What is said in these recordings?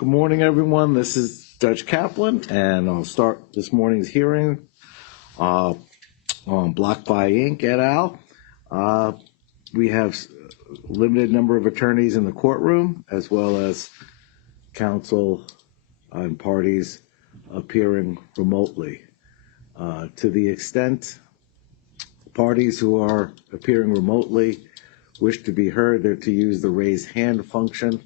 Good morning, everyone. This is Judge Kaplan, and I'll start this morning's hearing on BlockFi Inc. et al. We have a limited number of attorneys in the courtroom, as well as counsel and parties appearing remotely. To the extent parties who are appearing remotely wish to be heard, they're to use the raise hand function.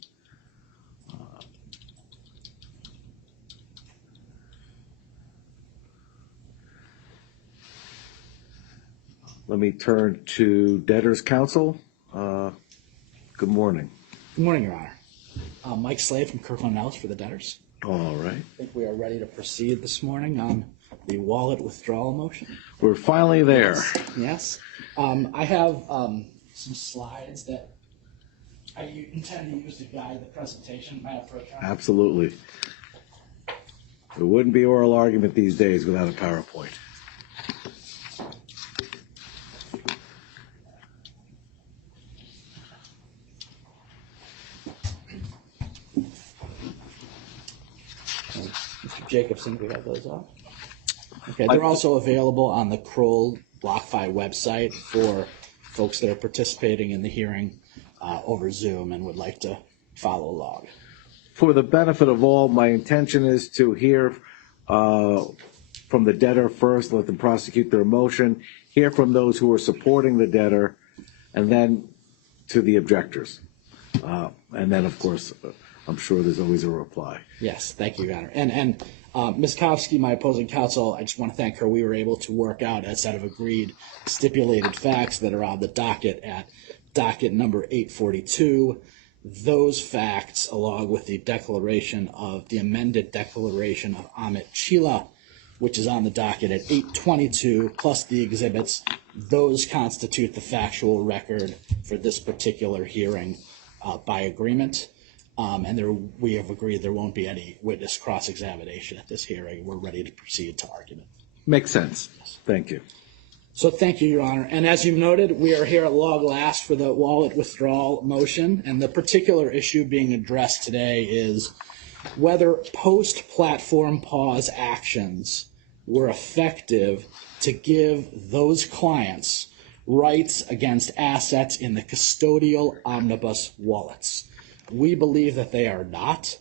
Let me turn to debtors counsel. Good morning. Good morning, Your Honor. Mike Slade from Kirkland-Elst for the debtors. All right. I think we are ready to proceed this morning on the wallet withdrawal motion. We're finally there. Yes. I have some slides that I intend to use to guide the presentation. May I approach? Absolutely. There wouldn't be oral argument these days without a PowerPoint. Mr. Jacobson, we have those up. Okay, they're also available on the Kroll BlockFi website for folks that are participating in the hearing over Zoom and would like to follow along. For the benefit of all, my intention is to hear from the debtor first, let them prosecute their motion, hear from those who are supporting the debtor, and then to the objectors. And then, of course, I'm sure there's always a reply. Yes, thank you, Your Honor. And Ms. Kowski, my opposing counsel, I just want to thank her. We were able to work out a set of agreed stipulated facts that are on the docket at docket number 842. Those facts, along with the declaration of the amended declaration of Amit Chila, which is on the docket at 822, plus the exhibits, those constitute the factual record for this particular hearing by agreement. And we have agreed there won't be any witness cross-examination at this hearing. We're ready to proceed to argument. Makes sense. Thank you. So thank you, Your Honor. And as you noted, we are here at long last for the wallet withdrawal motion. And the particular issue being addressed today is whether post-platform pause actions were effective to give those clients rights against assets in the custodial omnibus wallets. We believe that they are not,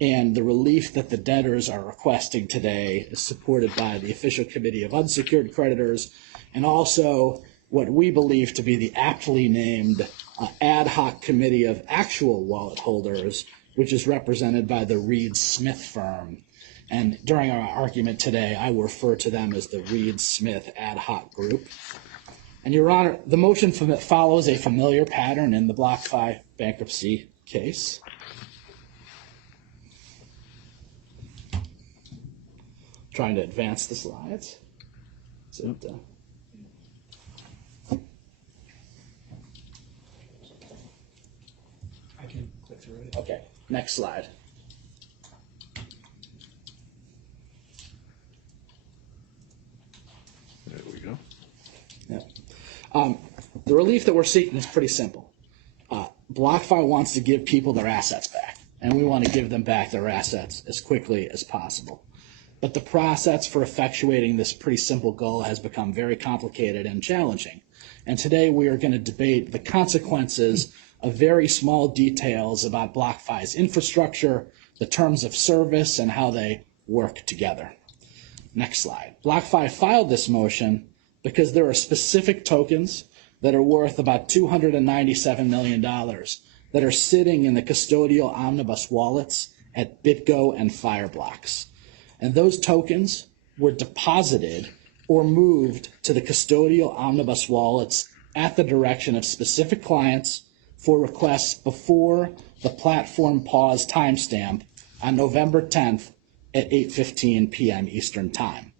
and the relief that the debtors are requesting today is supported by the Official Committee of Unsecured Creditors and also what we believe to be the aptly named Ad Hoc Committee of Actual Wallet Holders, which is represented by the Reed-Smith firm. And during our argument today, I will refer to them as the Reed-Smith Ad Hoc Group. And Your Honor, the motion follows a familiar pattern in the BlockFi bankruptcy case. Trying to advance the slides. I can click through it. Okay, next slide. There we go. Yeah. The relief that we're seeking is pretty simple. BlockFi wants to give people their assets back, and we want to give them back their assets as quickly as possible. But the process for effectuating this pretty simple goal has become very complicated and challenging. And today we are going to debate the consequences of very small details about BlockFi's infrastructure, the terms of service, and how they work together. Next slide. BlockFi filed this motion because there are specific tokens that are worth about $297 million that are sitting in the custodial omnibus wallets at BitGo and Fireblocks. And those tokens were deposited or moved to the custodial omnibus wallets at the direction of specific clients for requests before the platform pause timestamp on November 10th at 8:15 p.m. Eastern Time.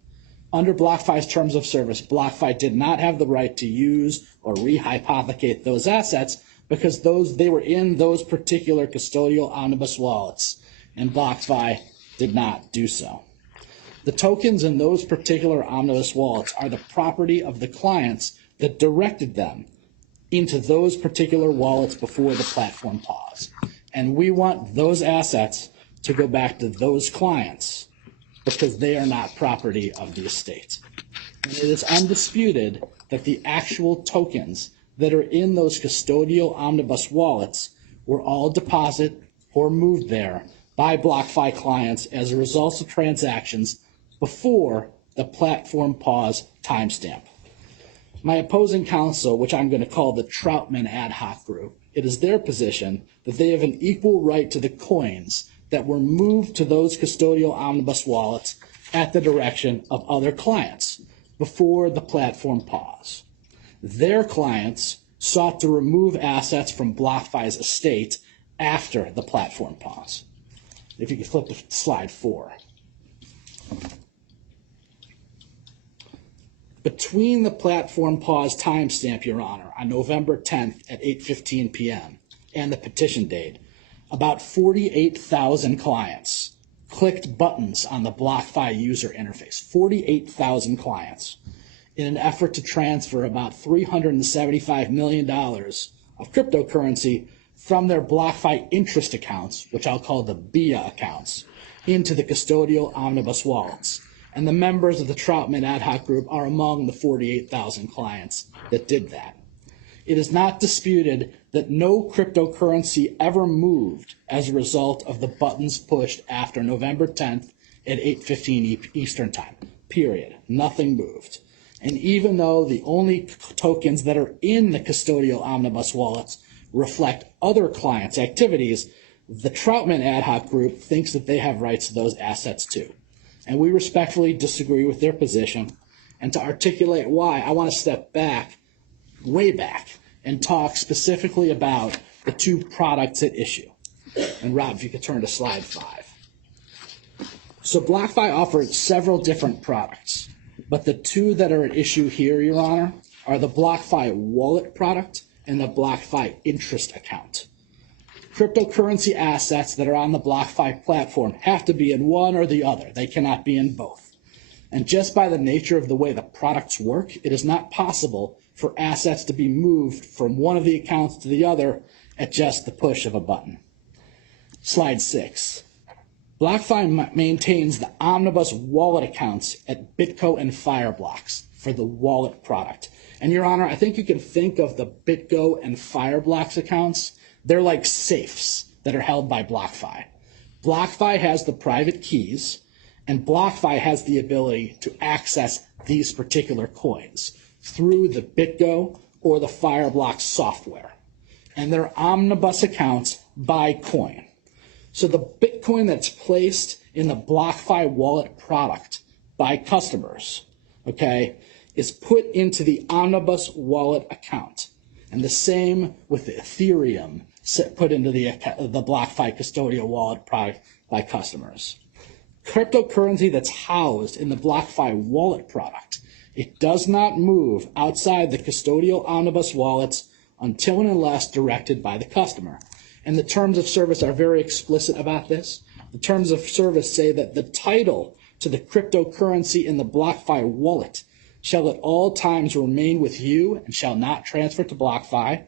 Under BlockFi's terms of service, BlockFi did not have the right to use or rehypothecate those assets because they were in those particular custodial omnibus wallets, and BlockFi did not do so. The tokens in those particular omnibus wallets are the property of the clients that directed them into those particular wallets before the platform pause. And we want those assets to go back to those clients because they are not property of the estate. And it is undisputed that the actual tokens that are in those custodial omnibus wallets were all deposited or moved there by BlockFi clients as a result of transactions before the platform pause timestamp. My opposing counsel, which I'm going to call the Troutman ad hoc group, it is their position that they have an equal right to the coins that were moved to those custodial omnibus wallets at the direction of other clients before the platform pause. Their clients sought to remove assets from BlockFi's estate after the platform pause. If you could flip to slide 4. Between the platform pause timestamp, Your Honor, on November 10th at 8:15 p.m. and the petition date, about 48,000 clients clicked buttons on the BlockFi user interface, 48,000 clients, in an effort to transfer about $375 million of cryptocurrency from their BlockFi interest accounts, which I'll call the BIA accounts, into the custodial omnibus wallets. And the members of the Troutman ad hoc group are among the 48,000 clients that did that. It is not disputed that no cryptocurrency ever moved as a result of the buttons pushed after November 10th at 8:15 Eastern Time, period. Nothing moved. And even though the only tokens that are in the custodial omnibus wallets reflect other clients' activities, the Troutman ad hoc group thinks that they have rights to those assets too. And we respectfully disagree with their position. And to articulate why, I want to step back, way back, and talk specifically about the two products at issue. And Rob, if you could turn to slide 5. So BlockFi offered several different products, but the two that are at issue here, Your Honor, are the BlockFi wallet product and the BlockFi interest account. Cryptocurrency assets that are on the BlockFi platform have to be in one or the other. They cannot be in both. And just by the nature of the way the products work, it is not possible for assets to be moved from one of the accounts to the other at just the push of a button. Slide 6. BlockFi maintains the omnibus wallet accounts at BitGo and Fireblocks for the wallet product. And Your Honor, I think you can think of the BitGo and Fireblocks accounts. They're like safes that are held by BlockFi. BlockFi has the private keys, and BlockFi has the ability to access these particular coins through the BitGo or the Fireblocks software. And they're omnibus accounts by coin. So the Bitcoin that's placed in the BlockFi wallet product by customers, okay, is put into the omnibus wallet account. And the same with the Ethereum put into the BlockFi custodial wallet product by customers. Cryptocurrency that's housed in the BlockFi wallet product, it does not move outside the custodial omnibus wallets until and unless directed by the customer. And the terms of service are very explicit about this. The terms of service say that the title to the cryptocurrency in the BlockFi wallet shall at all times remain with you and shall not transfer to BlockFi,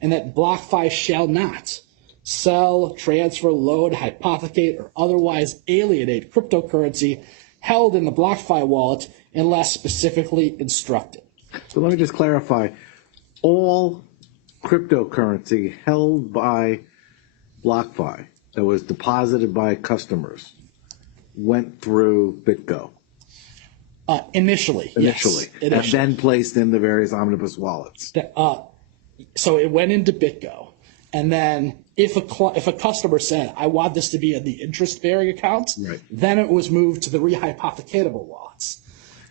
and that BlockFi shall not sell, transfer, load, hypothecate, or otherwise alienate cryptocurrency held in the BlockFi wallet unless specifically instructed. So let me just clarify. All cryptocurrency held by BlockFi that was deposited by customers went through BitGo. Initially, yes. And then placed in the various omnibus wallets. So it went into BitGo, and then if a customer said, "I want this to be in the interest-bearing accounts," right, then it was moved to the rehypothecatable wallets.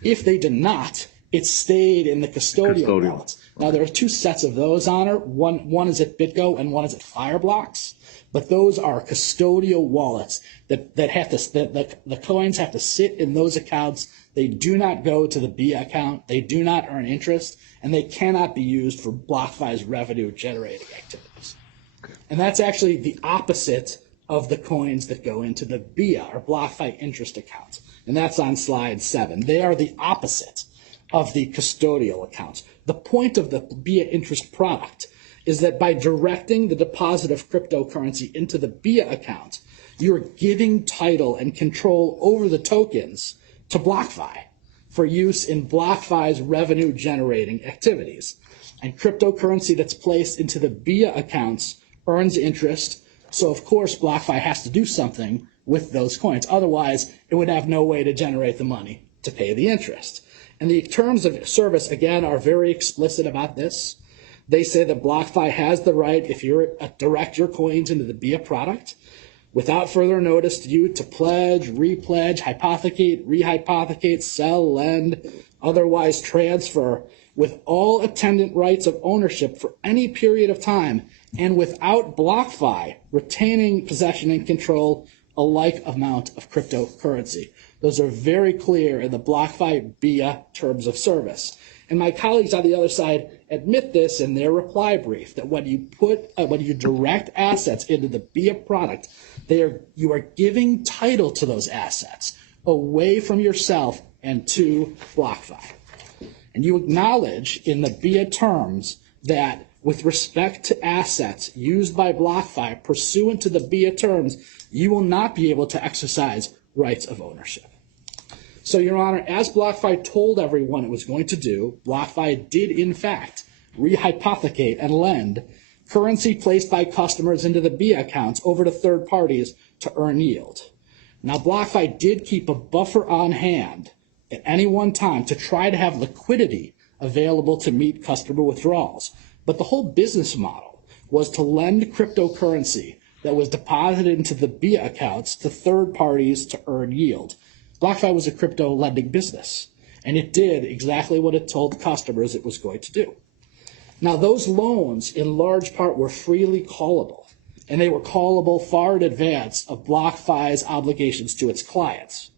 If they did not, it stayed in the custodial wallets. Now there are two sets of those, Honor. One is at BitGo and one is at Fireblocks. But those are custodial wallets that the coins have to sit in those accounts. They do not go to the B account. They do not earn interest, and they cannot be used for BlockFi's revenue-generating activities. Okay. And that's actually the opposite of the coins that go into the BIA, or BlockFi interest accounts. And that's on slide 7. They are the opposite of the custodial accounts. The point of the BIA interest product is that by directing the deposit of cryptocurrency into the BIA account, you're giving title and control over the tokens to BlockFi for use in BlockFi's revenue-generating activities. And cryptocurrency that's placed into the BIA accounts earns interest, so of course BlockFi has to do something with those coins. Otherwise, it would have no way to generate the money to pay the interest. And the terms of service, again, are very explicit about this. They say that BlockFi has the right, if you direct your coins into the BIA product, without further notice to you to pledge, repledge, hypothecate, rehypothecate, sell, lend, otherwise transfer, with all attendant rights of ownership for any period of time, and without BlockFi retaining possession and control a like amount of cryptocurrency. Those are very clear in the BlockFi BIA terms of service. And my colleagues on the other side admit this in their reply brief, that when you direct assets into the BIA product, you are giving title to those assets away from yourself and to BlockFi. And you acknowledge in the BIA terms that with respect to assets used by BlockFi pursuant to the BIA terms, you will not be able to exercise rights of ownership. So, Your Honor, as BlockFi told everyone it was going to do, BlockFi did, in fact, rehypothecate and lend currency placed by customers into the BIA accounts over to third parties to earn yield. Now, BlockFi did keep a buffer on hand at any one time to try to have liquidity available to meet customer withdrawals. But the whole business model was to lend cryptocurrency that was deposited into the BIA accounts to third parties to earn yield. BlockFi was a crypto lending business, and it did exactly what it told customers it was going to do. Now, those loans, in large part, were freely callable, and they were callable far in advance of BlockFi's obligations to its clients.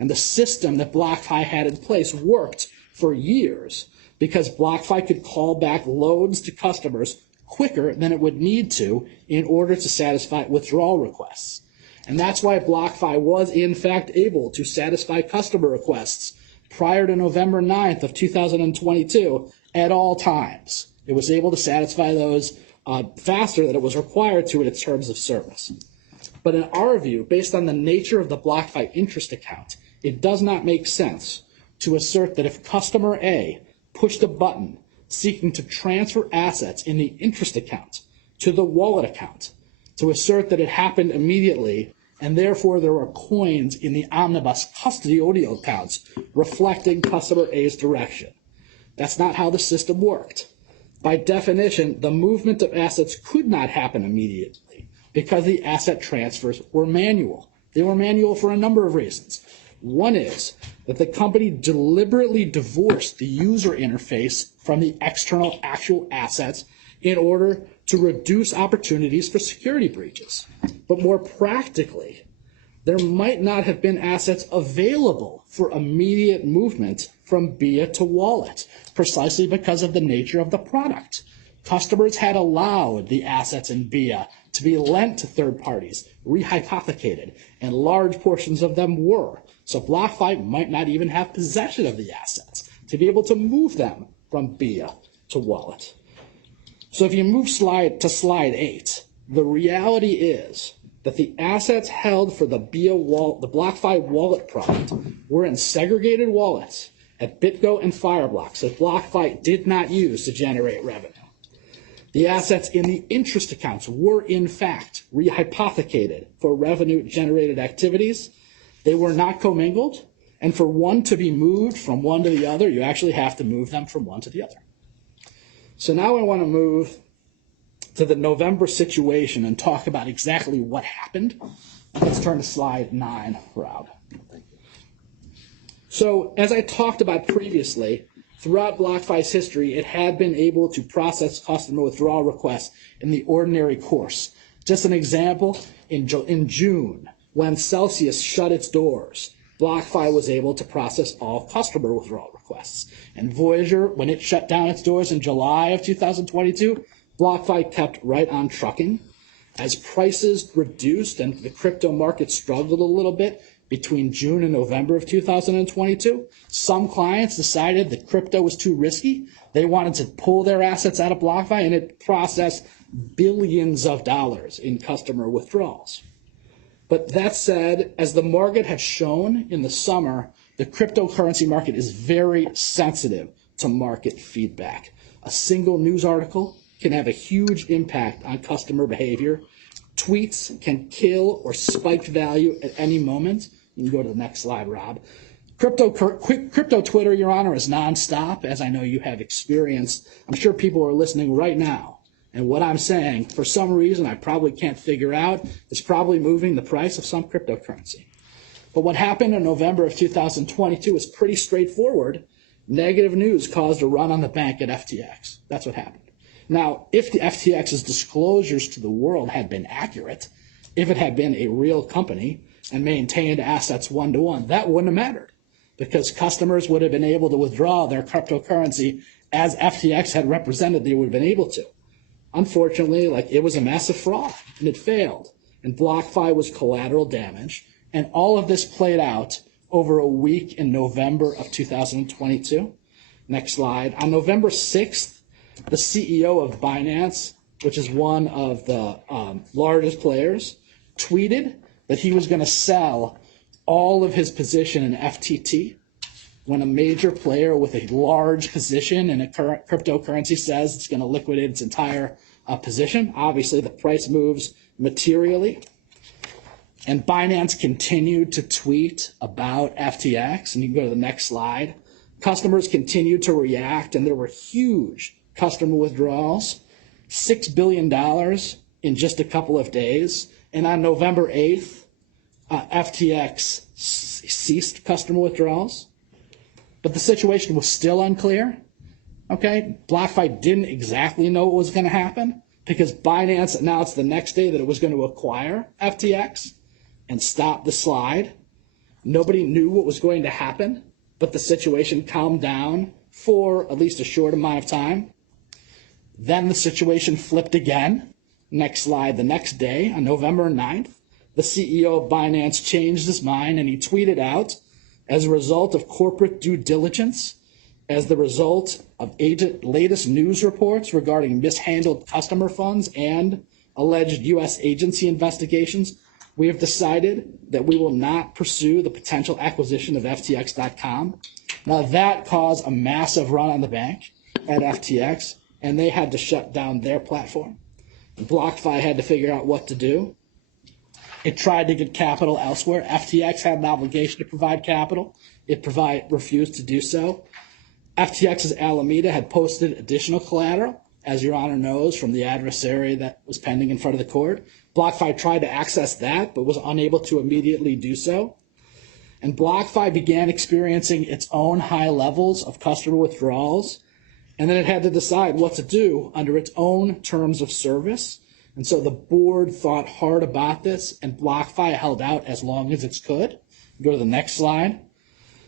And the system that BlockFi had in place worked for years because BlockFi could call back loans to customers quicker than it would need to in order to satisfy withdrawal requests. And that's why BlockFi was, in fact, able to satisfy customer requests prior to November 9th of 2022 at all times. It was able to satisfy those faster than it was required to in its terms of service. But in our view, based on the nature of the BlockFi interest account, it does not make sense to assert that if customer A pushed a button seeking to transfer assets in the interest account to the wallet account, to assert that it happened immediately, and therefore there were coins in the omnibus custodial accounts reflecting customer A's direction. That's not how the system worked. By definition, the movement of assets could not happen immediately because the asset transfers were manual. They were manual for a number of reasons. One is that the company deliberately divorced the user interface from the external actual assets in order to reduce opportunities for security breaches. But more practically, there might not have been assets available for immediate movement from BIA to wallet, precisely because of the nature of the product. Customers had allowed the assets in BIA to be lent to third parties, rehypothecated, and large portions of them were. So BlockFi might not even have possession of the assets to be able to move them from BIA to wallet. So if you move to slide 8, the reality is that the assets held for the BlockFi wallet product were in segregated wallets at BitGo and Fireblocks that BlockFi did not use to generate revenue. The assets in the interest accounts were, in fact, rehypothecated for revenue-generated activities. They were not commingled, and for one to be moved from one to the other, you actually have to move them from one to the other. So now I want to move to the November situation and talk about exactly what happened. Let's turn to slide 9, Rob. So as I talked about previously, throughout BlockFi's history, it had been able to process customer withdrawal requests in the ordinary course. Just an example, in June, when Celsius shut its doors, BlockFi was able to process all customer withdrawal requests. And Voyager, when it shut down its doors in July of 2022, BlockFi kept right on trucking. As prices reduced and the crypto market struggled a little bit, between June and November of 2022. Some clients decided that crypto was too risky. They wanted to pull their assets out of BlockFi, and it processed billions of dollars in customer withdrawals. But that said, as the market had shown in the summer, the cryptocurrency market is very sensitive to market feedback. A single news article can have a huge impact on customer behavior. Tweets can kill or spike value at any moment. You can go to the next slide, Rob. Crypto Twitter, Your Honor, is nonstop, as I know you have experienced. I'm sure people are listening right now. And what I'm saying, for some reason I probably can't figure out, is probably moving the price of some cryptocurrency. But what happened in November of 2022 is pretty straightforward. Negative news caused a run on the bank at FTX. That's what happened. Now, if the FTX's disclosures to the world had been accurate, if it had been a real company and maintained assets one-to-one, that wouldn't have mattered, because customers would have been able to withdraw their cryptocurrency as FTX had represented they would have been able to. Unfortunately, it was a massive fraud, and it failed, and BlockFi was collateral damage, and all of this played out over a week in November of 2022. Next slide. On November 6th, the CEO of Binance, which is one of the largest players, tweeted that he was going to sell all of his position in FTT. When a major player with a large position in a cryptocurrency says it's going to liquidate its entire position, obviously the price moves materially. And Binance continued to tweet about FTX, and you can go to the next slide. Customers continued to react, and there were huge customer withdrawals, $6 billion in just a couple of days. And on November 8th, FTX ceased customer withdrawals. But the situation was still unclear. Okay, BlockFi didn't exactly know what was going to happen, because Binance announced the next day that it was going to acquire FTX and stop the slide. Nobody knew what was going to happen, but the situation calmed down for at least a short amount of time. Then the situation flipped again. Next slide. The next day, on November 9th, the CEO of Binance changed his mind, and he tweeted out, as a result of corporate due diligence, as the result of latest news reports regarding mishandled customer funds and alleged U.S. agency investigations, we have decided that we will not pursue the potential acquisition of FTX.com. Now, that caused a massive run on the bank at FTX, and they had to shut down their platform. BlockFi had to figure out what to do. It tried to get capital elsewhere. FTX had an obligation to provide capital. It refused to do so. FTX's Alameda had posted additional collateral, as Your Honor knows, from the adversary that was pending in front of the court. BlockFi tried to access that, but was unable to immediately do so. And BlockFi began experiencing its own high levels of customer withdrawals, and then it had to decide what to do under its own terms of service. And so the board thought hard about this, and BlockFi held out as long as it could. Go to the next slide.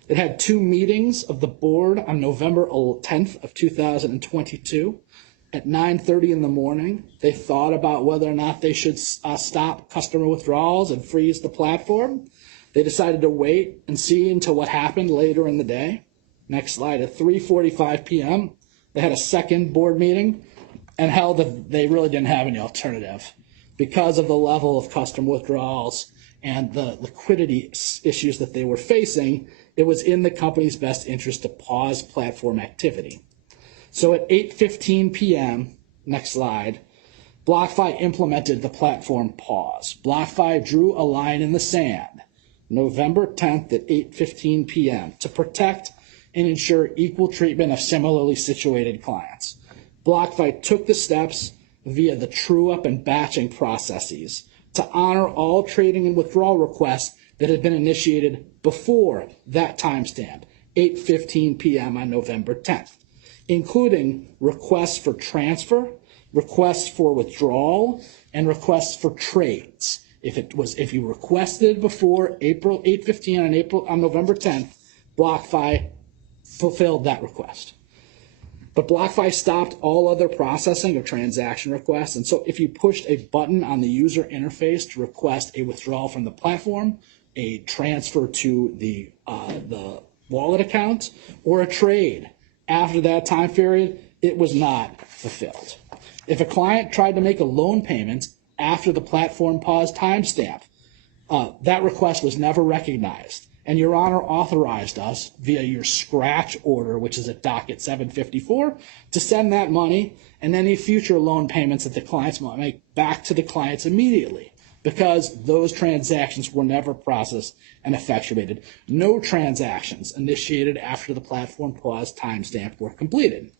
It had 2 meetings of the board on November 10th of 2022. At 9:30 in the morning, they thought about whether or not they should stop customer withdrawals and freeze the platform. They decided to wait and see until what happened later in the day. Next slide. At 3:45 p.m., they had a second board meeting and held that they really didn't have any alternative because of the level of customer withdrawals and the liquidity issues that they were facing. It was in the company's best interest to pause platform activity. So at 8:15 p.m., next slide, BlockFi implemented the platform pause. BlockFi drew a line in the sand, November 10th at 8:15 p.m. to protect and ensure equal treatment of similarly situated clients. BlockFi took the steps via the true-up and batching processes to honor all trading and withdrawal requests that had been initiated before that timestamp, 8:15 p.m. on November 10th, including requests for transfer, requests for withdrawal, and requests for trades. If you requested before April 8:15 on November 10th, BlockFi fulfilled that request. But BlockFi stopped all other processing of transaction requests. And so if you pushed a button on the user interface to request a withdrawal from the platform, a transfer to the wallet account or a trade after that time period, it was not fulfilled. If a client tried to make a loan payment after the platform pause timestamp, that request was never recognized. And Your Honor authorized us via your scratch order, which is at docket 754, to send that money and any future loan payments that the clients might make back to the clients immediately, because those transactions were never processed and effectuated. No transactions initiated after the platform pause timestamp were completed.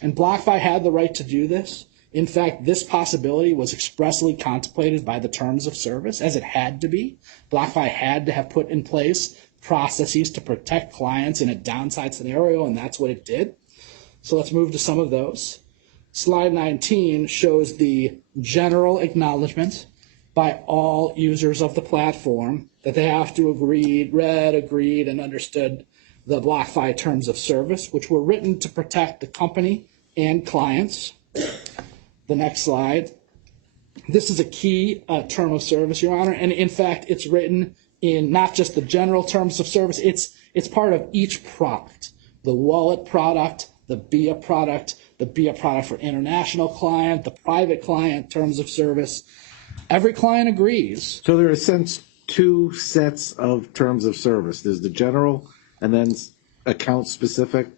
And BlockFi had the right to do this. In fact, this possibility was expressly contemplated by the terms of service, as it had to be. BlockFi had to have put in place processes to protect clients in a downside scenario, and that's what it did. So let's move to some of those. Slide 19 shows the general acknowledgement by all users of the platform that they have to read, agreed, and understood the BlockFi terms of service, which were written to protect the company and clients. The next slide. This is a key term of service, Your Honor, and in fact, it's written in not just the general terms of service, it's part of each product. The wallet product, the BIA product, the BIA product for international client, the private client terms of service. Every client agrees. So there are since two sets of terms of service. There's the general and then account specific.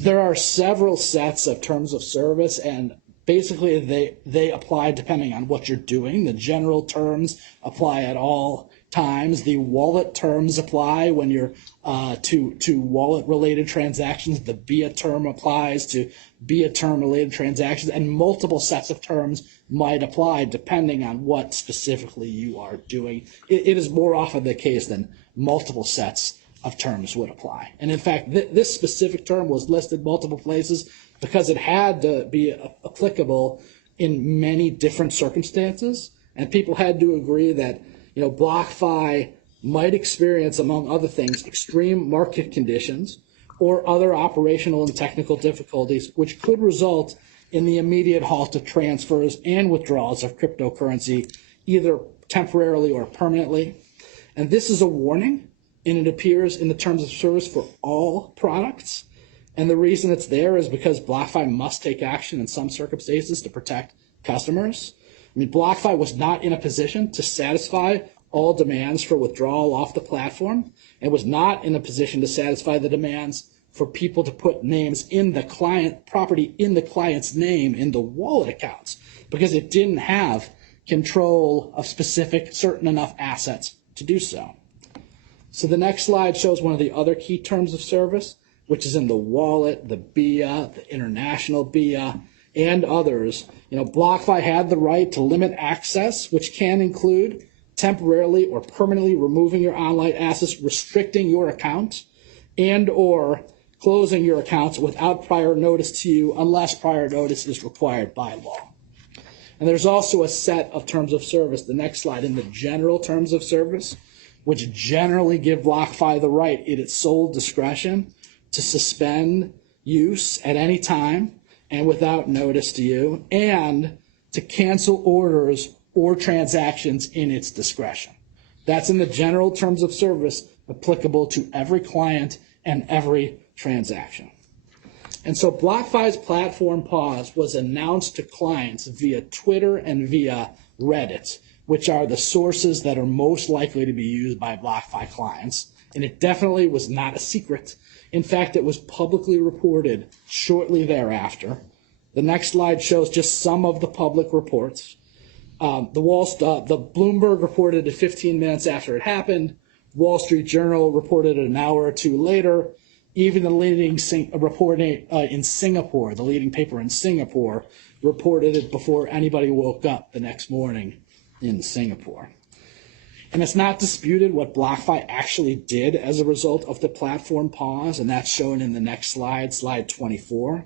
There are several sets of terms of service, and basically they apply depending on what you're doing. The general terms apply at all times. The wallet terms apply when you're to wallet related transactions. The BIA term applies to BIA term related transactions, and multiple sets of terms might apply depending on what specifically you are doing. It is more often the case than multiple sets of terms would apply. And in fact, this specific term was listed multiple places because it had to be applicable in many different circumstances, and people had to agree that, you know, BlockFi might experience, among other things, extreme market conditions or other operational and technical difficulties, which could result in the immediate halt of transfers and withdrawals of cryptocurrency, either temporarily or permanently. And this is a warning, and it appears in the terms of service for all products. And the reason it's there is because BlockFi must take action in some circumstances to protect customers. I mean, BlockFi was not in a position to satisfy all demands for withdrawal off the platform, and was not in a position to satisfy the demands for people to put names in the client, property in the client's name in the wallet accounts, because it didn't have control of specific, certain enough assets to do so. So the next slide shows one of the other key terms of service, which is in the wallet, the BIA, the international BIA, and others. You know, BlockFi had the right to limit access, which can include temporarily or permanently removing your online assets, restricting your account, and or closing your accounts without prior notice to you unless prior notice is required by law. And there's also a set of terms of service, the next slide, in the general terms of service, which generally give BlockFi the right in its sole discretion to suspend use at any time and without notice to you, and to cancel orders or transactions in its discretion. That's in the general terms of service applicable to every client and every transaction. And so BlockFi's platform pause was announced to clients via Twitter and via Reddit, which are the sources that are most likely to be used by BlockFi clients. And it definitely was not a secret. In fact, it was publicly reported shortly thereafter. The next slide shows just some of the public reports. The Bloomberg reported it 15 minutes after it happened. Wall Street Journal reported it an hour or two later. Even the leading reporting in Singapore, the leading paper in Singapore, reported it before anybody woke up the next morning in Singapore. And it's not disputed what BlockFi actually did as a result of the platform pause, and that's shown in the next slide, slide 24.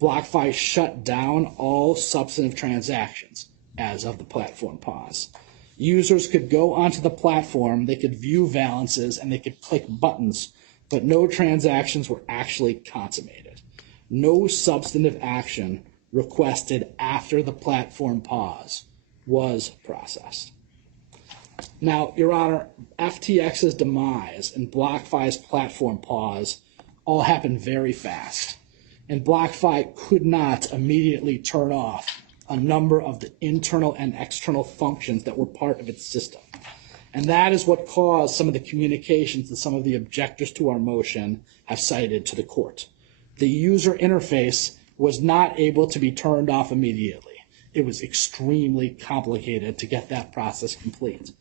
BlockFi shut down all substantive transactions as of the platform pause. Users could go onto the platform, they could view balances, and they could click buttons, but no transactions were actually consummated. No substantive action requested after the platform pause was processed. Now, Your Honor, FTX's demise and BlockFi's platform pause all happened very fast. And BlockFi could not immediately turn off a number of the internal and external functions that were part of its system. And that is what caused some of the communications that some of the objectors to our motion have cited to the court. The user interface was not able to be turned off immediately. It was extremely complicated to get that process complete.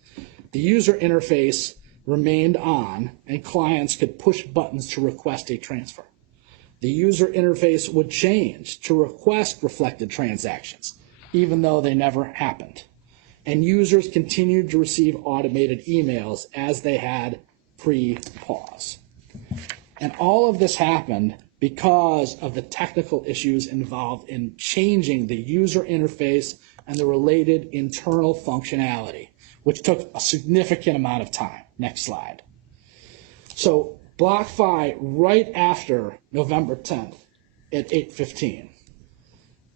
The user interface remained on, and clients could push buttons to request a transfer. The user interface would change to request reflected transactions, even though they never happened. And users continued to receive automated emails as they had pre-pause. And all of this happened because of the technical issues involved in changing the user interface and the related internal functionality, which took a significant amount of time. Next slide. So BlockFi, right after November 10th at 8:15,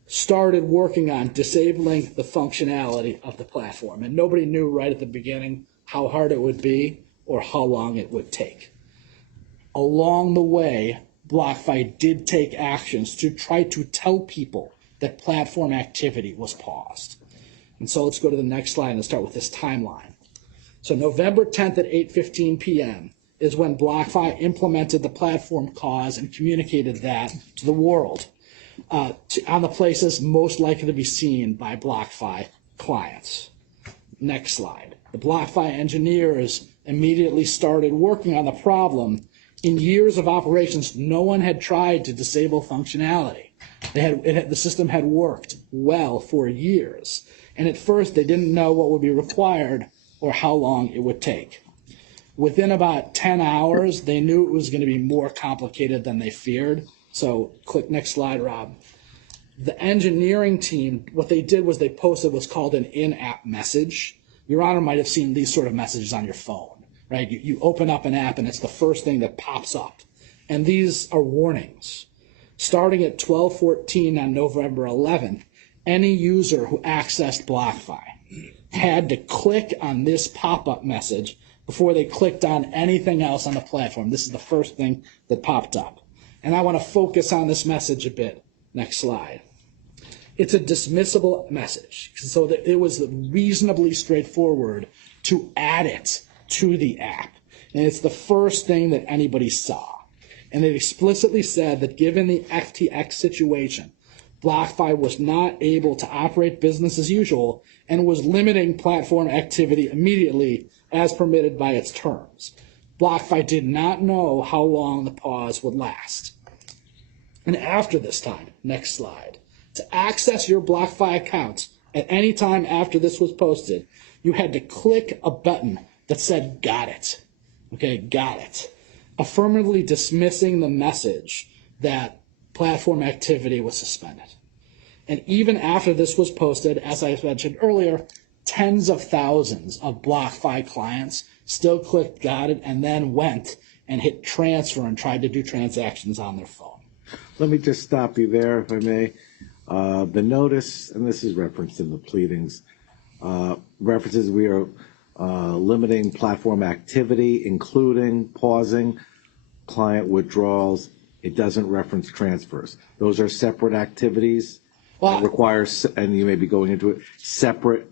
started working on disabling the functionality of the platform. And nobody knew right at the beginning how hard it would be or how long it would take. Along the way, BlockFi did take actions to try to tell people that platform activity was paused. And so let's go to the next slide and start with this timeline. So November 10th at 8:15 p.m. is when BlockFi implemented the platform pause and communicated that to the world, on the places most likely to be seen by BlockFi clients. Next slide. The BlockFi engineers immediately started working on the problem. In years of operations, no one had tried to disable functionality. The system had worked well for years. And at first, they didn't know what would be required or how long it would take. Within about 10 hours, they knew it was going to be more complicated than they feared. So click next slide, Rob. The engineering team, what they did was they posted what's called an in-app message. Your Honor might have seen these sort of messages on your phone, right? You open up an app and it's the first thing that pops up. And these are warnings. Starting at 12:14 on November 11th, any user who accessed BlockFi had to click on this pop-up message before they clicked on anything else on the platform. This is the first thing that popped up. And I want to focus on this message a bit. Next slide. It's a dismissible message, so that it was reasonably straightforward to add it to the app. And it's the first thing that anybody saw. And it explicitly said that given the FTX situation, BlockFi was not able to operate business as usual and was limiting platform activity immediately as permitted by its terms. BlockFi did not know how long the pause would last. And after this time, next slide, to access your BlockFi account at any time after this was posted, you had to click a button that said, got it. Okay, got it. Affirmatively dismissing the message that platform activity was suspended. And even after this was posted, as I mentioned earlier, tens of thousands of BlockFi clients still clicked got it and then went and hit transfer and tried to do transactions on their phone. Let me just stop you there, if I may. The notice, and this is referenced in the pleadings, references we are limiting platform activity, including pausing client withdrawals. It doesn't reference transfers. Those are separate activities that require, and you may be going into it, separate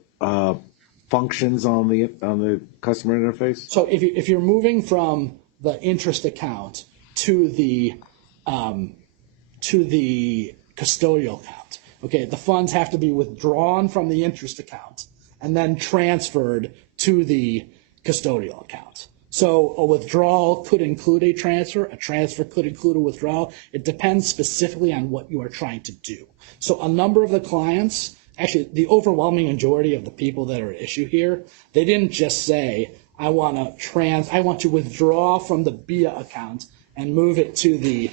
functions on the customer interface. So if you're moving from the interest account to the custodial account, okay, the funds have to be withdrawn from the interest account and then transferred to the custodial account. So a withdrawal could include a transfer could include a withdrawal. It depends specifically on what you are trying to do. So a number of the clients, actually the overwhelming majority of the people that are at issue here, they didn't just say, I want to withdraw from the BIA account and move it to the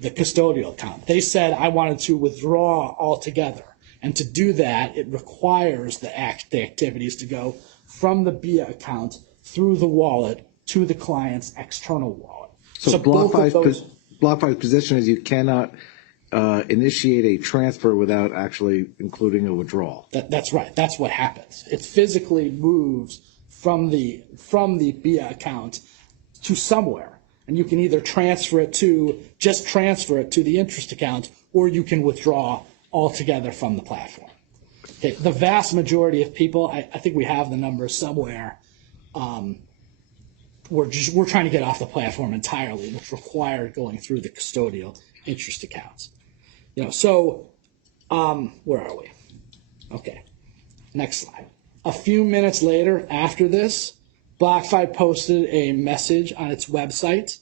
custodial account. They said, I wanted to withdraw altogether. And to do that, it requires the activities to go from the BIA account through the wallet to the client's external wallet. So BlockFi's position is you cannot initiate a transfer without actually including a withdrawal. That's right. That's what happens. It physically moves from the BIA account to somewhere. And you can either transfer it to the interest account, or you can withdraw altogether from the platform. Okay, the vast majority of people, I think we have the numbers somewhere, we're trying to get off the platform entirely, which required going through the custodial interest accounts. So where are we? Okay, next slide. A few minutes later, after this, BlockFi posted a message on its website,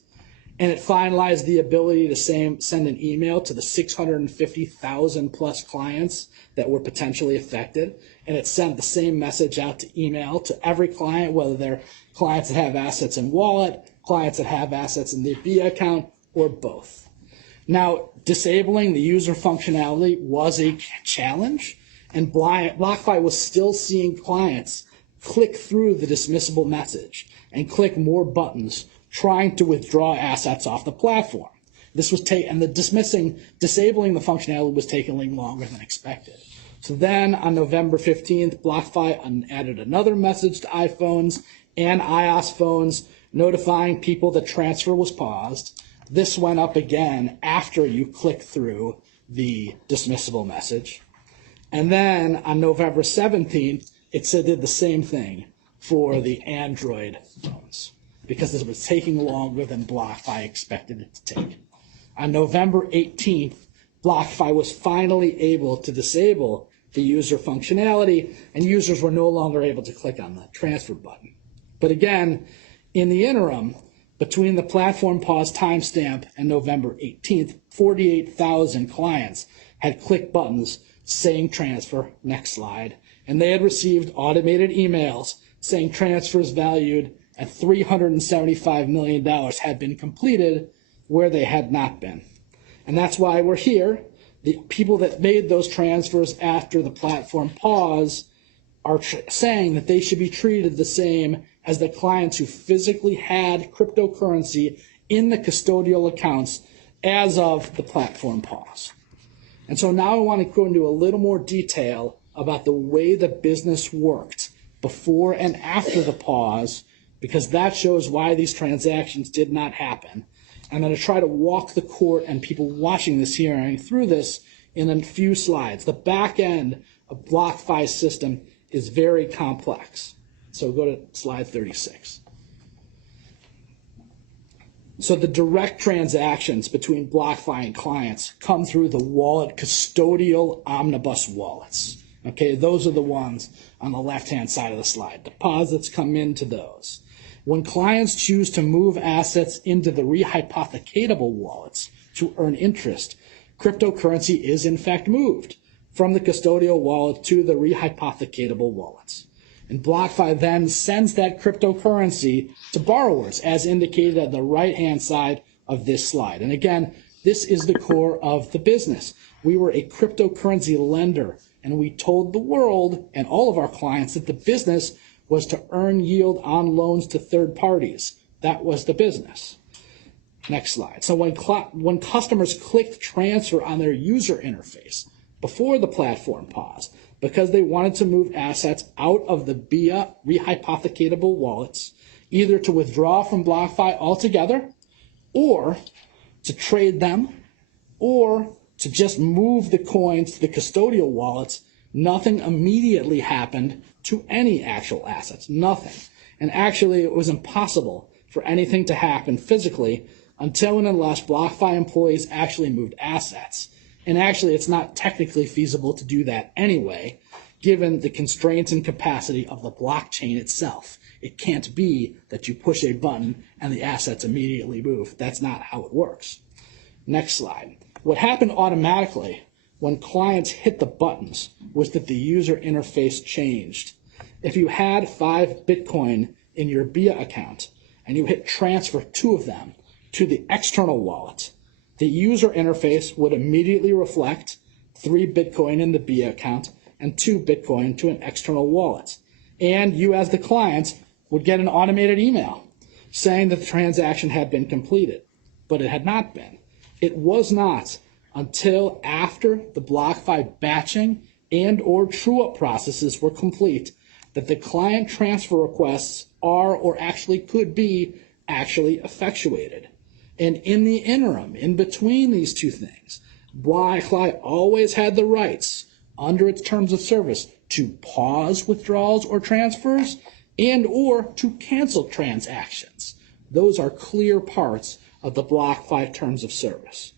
and it finalized the ability to send an email to the 650,000 plus clients that were potentially affected. And it sent the same message out to email to every client, whether they're clients that have assets in wallet, clients that have assets in the BIA account, or both. Now, disabling the user functionality was a challenge, and BlockFi was still seeing clients click through the dismissible message and click more buttons trying to withdraw assets off the platform. This was and the disabling the functionality was taking longer than expected. So then on November 15th, BlockFi added another message to iPhones and iOS phones notifying people that transfer was paused. This went up again after you click through the dismissible message. And then on November 17th, it did the same thing for the Android phones, because it was taking longer than BlockFi expected it to take. On November 18th, BlockFi was finally able to disable the user functionality, and users were no longer able to click on the transfer button. But again, in the interim, between the platform pause timestamp and November 18th, 48,000 clients had clicked buttons saying transfer, next slide, and they had received automated emails saying transfers valued at $375 million had been completed where they had not been. And that's why we're here. The people that made those transfers after the platform pause are saying that they should be treated the same as the clients who physically had cryptocurrency in the custodial accounts as of the platform pause. And so now I want to go into a little more detail about the way the business worked before and after the pause, because that shows why these transactions did not happen. I'm going to try to walk the court and people watching this hearing through this in a few slides. The back end of BlockFi's system is very complex. So go to slide 36. So the direct transactions between BlockFi and clients come through the wallet custodial omnibus wallets. Okay, those are the ones on the left-hand side of the slide. Deposits come into those. When clients choose to move assets into the rehypothecatable wallets to earn interest, cryptocurrency is in fact moved from the custodial wallet to the rehypothecatable wallets. And BlockFi then sends that cryptocurrency to borrowers, as indicated at the right-hand side of this slide. And again, this is the core of the business. We were a cryptocurrency lender, and we told the world and all of our clients that the business was to earn yield on loans to third parties. That was the business. Next slide. So when customers clicked transfer on their user interface before the platform pause, because they wanted to move assets out of the BIA rehypothecatable wallets, either to withdraw from BlockFi altogether, or to trade them, or to just move the coins to the custodial wallets, nothing immediately happened to any actual assets, nothing. And actually, it was impossible for anything to happen physically until and unless BlockFi employees actually moved assets. And actually, it's not technically feasible to do that anyway, given the constraints and capacity of the blockchain itself. It can't be that you push a button and the assets immediately move. That's not how it works. Next slide. What happened automatically when clients hit the buttons was that the user interface changed. If you had 5 Bitcoin in your BIA account and you hit transfer 2 of them to the external wallet, the user interface would immediately reflect 3 Bitcoin in the BIA account and 2 Bitcoin to an external wallet. And you as the client would get an automated email saying that the transaction had been completed, but it had not been. It was not until after the BlockFi batching and or true-up processes were complete that the client transfer requests are or actually could be actually effectuated. And in the interim, in between these two things, BlockFi always had the rights under its terms of service to pause withdrawals or transfers and or to cancel transactions. Those are clear parts of the BlockFi terms of service.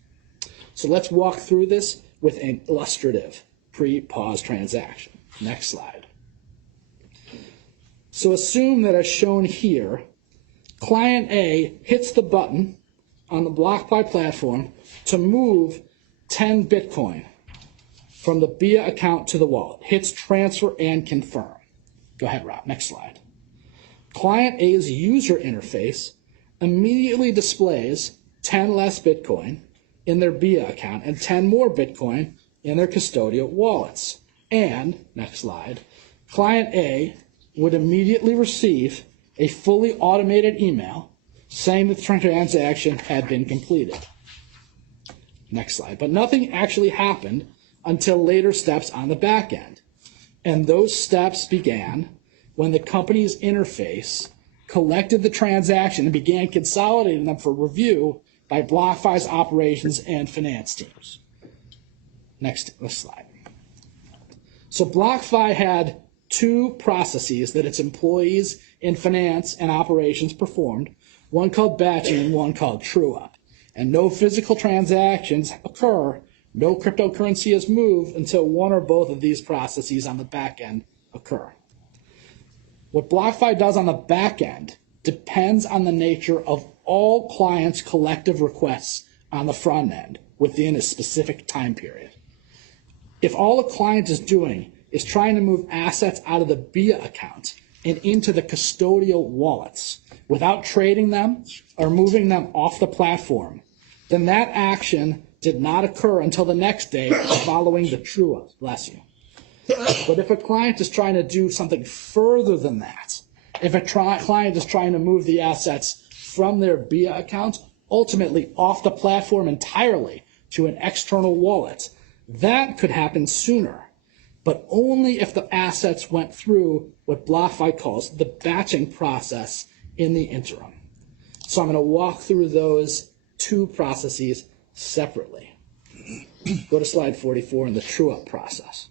So let's walk through this with an illustrative pre-pause transaction. Next slide. So assume that as shown here, client A hits the button on the BlockFi platform to move 10 Bitcoin from the BIA account to the wallet. Hits transfer and confirm. Go ahead, Rob. Next slide. Client A's user interface immediately displays 10 less Bitcoin in their BIA account and 10 more Bitcoin in their custodial wallets. And, next slide, client A would immediately receive a fully automated email saying the transaction had been completed. Next slide. But nothing actually happened until later steps on the back end. And those steps began when the company's interface collected the transaction and began consolidating them for review by BlockFi's operations and finance teams. Next slide. So BlockFi had two processes that its employees in finance and operations performed, one called batching and one called true-up. And no physical transactions occur, no cryptocurrency is moved until one or both of these processes on the back end occur. What BlockFi does on the back end depends on the nature of all clients' collective requests on the front end within a specific time period. If all a client is doing is trying to move assets out of the BIA account and into the custodial wallets without trading them or moving them off the platform, then that action did not occur until the next day following the true-up. Bless you. But if a client is trying to do something further than that, if a client is trying to move the assets from their BIA account ultimately off the platform entirely to an external wallet, that could happen sooner, but only if the assets went through what BlockFi calls the batching process in the interim. So I'm going to walk through those two processes separately. Go to slide 44 in the true-up process.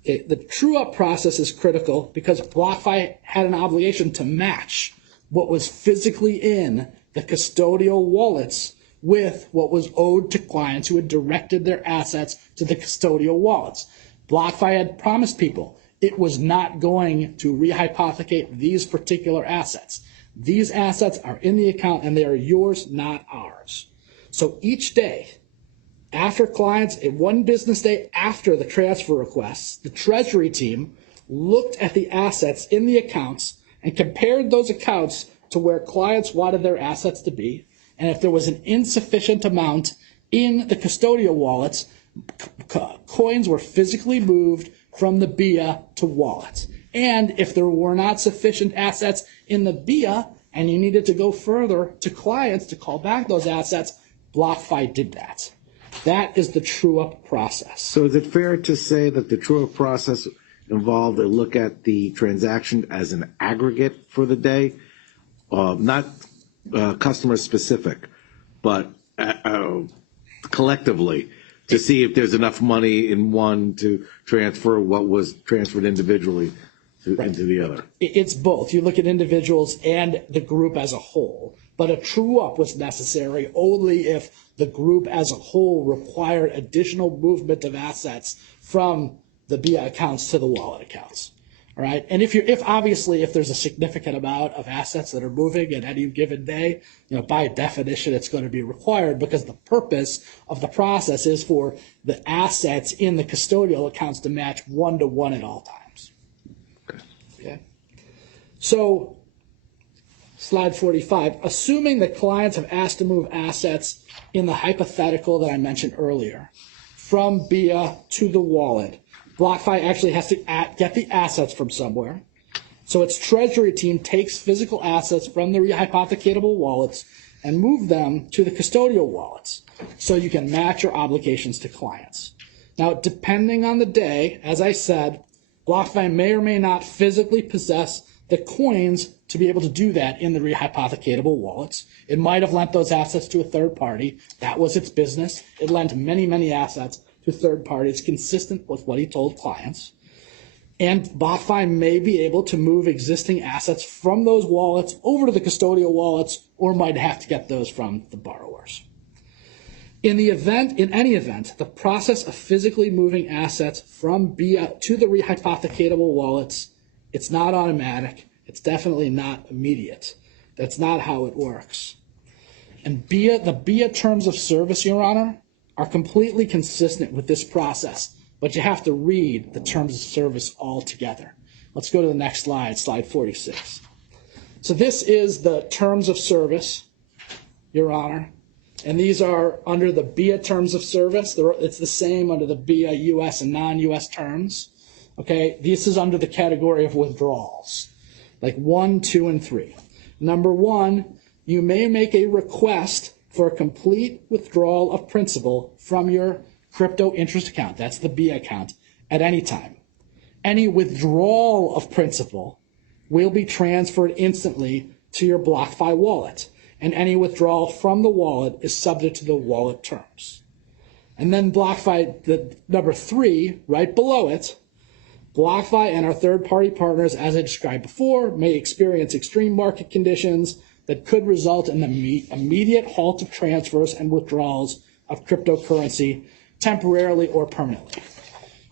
Okay, the true-up process is critical because BlockFi had an obligation to match what was physically in the custodial wallets with what was owed to clients who had directed their assets to the custodial wallets. BlockFi had promised people it was not going to rehypothecate these particular assets. These assets are in the account and they are yours, not ours. So each day, after clients, one business day after the transfer requests, the treasury team looked at the assets in the accounts and compared those accounts to where clients wanted their assets to be. And if there was an insufficient amount in the custodial wallets, coins were physically moved from the BIA to wallets. And if there were not sufficient assets in the BIA and you needed to go further to clients to call back those assets, BlockFi did that. That is the true-up process. So is it fair to say that the true-up process involved a look at the transaction as an aggregate for the day, not customer specific, but collectively to see if there's enough money in one to transfer what was transferred individually into the other? It's both. You look at individuals and the group as a whole. But a true-up was necessary only if the group as a whole required additional movement of assets from the BIA accounts to the wallet accounts. All right. And if obviously there's a significant amount of assets that are moving at any given day, by definition it's going to be required because the purpose of the process is for the assets in the custodial accounts to match 1-to-1 at all times. Okay. So slide 45, assuming that clients have asked to move assets in the hypothetical that I mentioned earlier from BIA to the wallet, BlockFi actually has to get the assets from somewhere. So its treasury team takes physical assets from the rehypothecatable wallets and move them to the custodial wallets so you can match your obligations to clients. Now, depending on the day, as I said, BlockFi may or may not physically possess the coins to be able to do that in the rehypothecatable wallets. It might have lent those assets to a third party. That was its business. It lent many, many assets to third parties consistent with what he told clients. And BlockFi may be able to move existing assets from those wallets over to the custodial wallets, or might have to get those from the borrowers. In any event, the process of physically moving assets from BIA to the rehypothecatable wallets, it's not automatic. It's definitely not immediate. That's not how it works. And the BIA terms of service, Your Honor, are completely consistent with this process, but you have to read the terms of service all together. Let's go to the next slide, slide 46. So this is the terms of service, Your Honor. And these are under the BIA terms of service. It's the same under the BIA U.S. and non-U.S. terms. Okay, this is under the category of withdrawals, like 1, 2, and 3. Number 1, you may make a request for a complete withdrawal of principal from your crypto interest account. That's the BIA account at any time. Any withdrawal of principal will be transferred instantly to your BlockFi wallet, and any withdrawal from the wallet is subject to the wallet terms. And then BlockFi, the number 3, right below it, BlockFi and our third-party partners, as I described before, may experience extreme market conditions that could result in the immediate halt of transfers and withdrawals of cryptocurrency temporarily or permanently.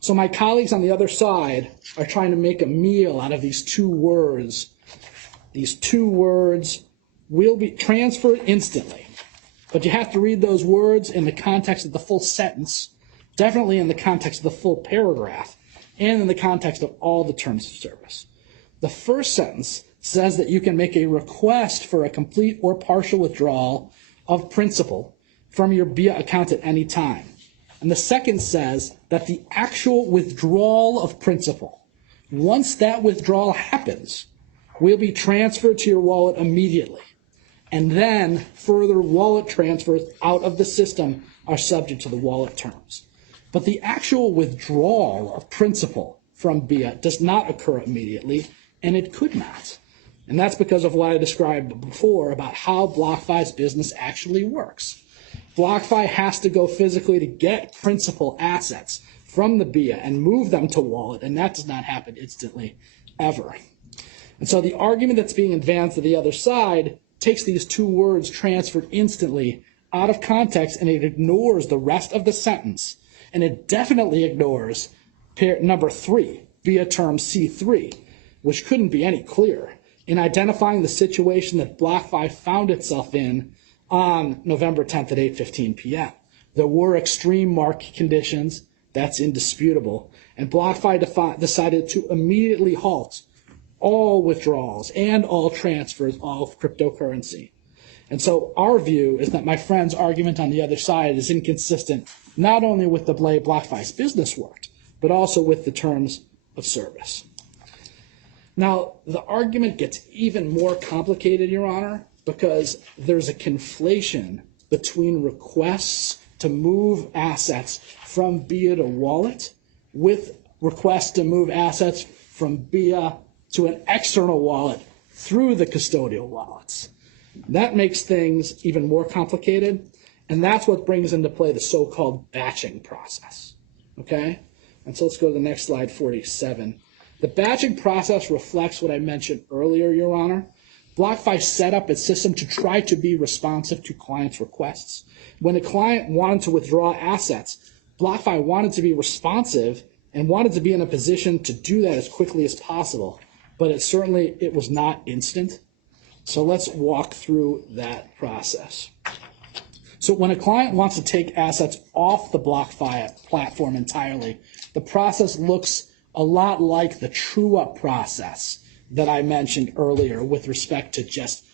So my colleagues on the other side are trying to make a meal out of these two words. These two words will be transferred instantly. But you have to read those words in the context of the full sentence, definitely in the context of the full paragraph, and in the context of all the terms of service. The first sentence says that you can make a request for a complete or partial withdrawal of principal from your BIA account at any time. And the second says that the actual withdrawal of principal, once that withdrawal happens, will be transferred to your wallet immediately. And then further wallet transfers out of the system are subject to the wallet terms. But the actual withdrawal of principal from BIA does not occur immediately, and it could not. And that's because of what I described before about how BlockFi's business actually works. BlockFi has to go physically to get principal assets from the BIA and move them to wallet, and that does not happen instantly, ever. And so the argument that's being advanced to the other side takes these two words transferred instantly out of context, and it ignores the rest of the sentence. And it definitely ignores number 3, BIA term C3, which couldn't be any clearer in identifying the situation that BlockFi found itself in on November 10th at 8:15 p.m. There were extreme market conditions, that's indisputable, and BlockFi decided to immediately halt all withdrawals and all transfers of cryptocurrency. And so our view is that my friend's argument on the other side is inconsistent not only with the way BlockFi's business worked, but also with the terms of service. Now, the argument gets even more complicated, Your Honor, because there's a conflation between requests to move assets from BIA to wallet with requests to move assets from BIA to an external wallet through the custodial wallets. That makes things even more complicated, and that's what brings into play the so-called batching process, okay? And so let's go to the next slide, 47. The batching process reflects what I mentioned earlier, Your Honor. BlockFi set up its system to try to be responsive to clients' requests. When a client wanted to withdraw assets, BlockFi wanted to be responsive and wanted to be in a position to do that as quickly as possible, but it was not instant. So let's walk through that process. So when a client wants to take assets off the BlockFi platform entirely, the process looks a lot like the true-up process that I mentioned earlier with respect to just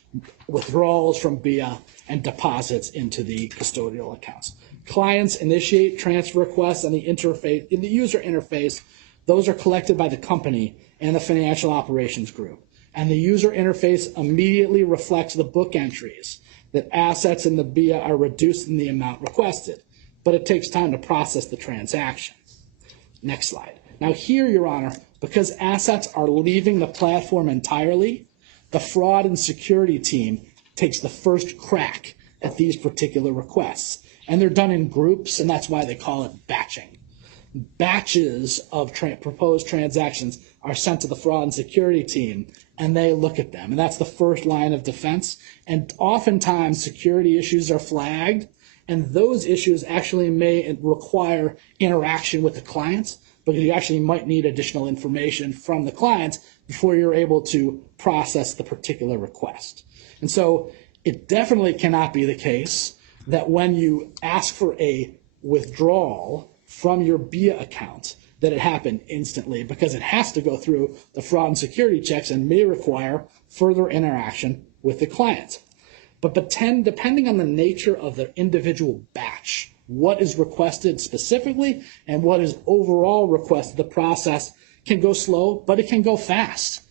withdrawals from BIA and deposits into the custodial accounts. Clients initiate transfer requests on the interface, in the user interface. Those are collected by the company and the financial operations group. And the user interface immediately reflects the book entries that assets in the BIA are reduced in the amount requested, but it takes time to process the transaction. Next slide. Now here, Your Honor, because assets are leaving the platform entirely, the fraud and security team takes the first crack at these particular requests. And they're done in groups, and that's why they call it batching. Batches of proposed transactions are sent to the fraud and security team, and they look at them. And that's the first line of defense. And oftentimes, security issues are flagged, and those issues actually may require interaction with the client, because you actually might need additional information from the client before you're able to process the particular request. And so it definitely cannot be the case that when you ask for a withdrawal from your BIA account, that it happened instantly, because it has to go through the fraud and security checks and may require further interaction with the client. But depending on the nature of the individual batch, what is requested specifically and what is overall requested, the process can go slow, but it can go fast.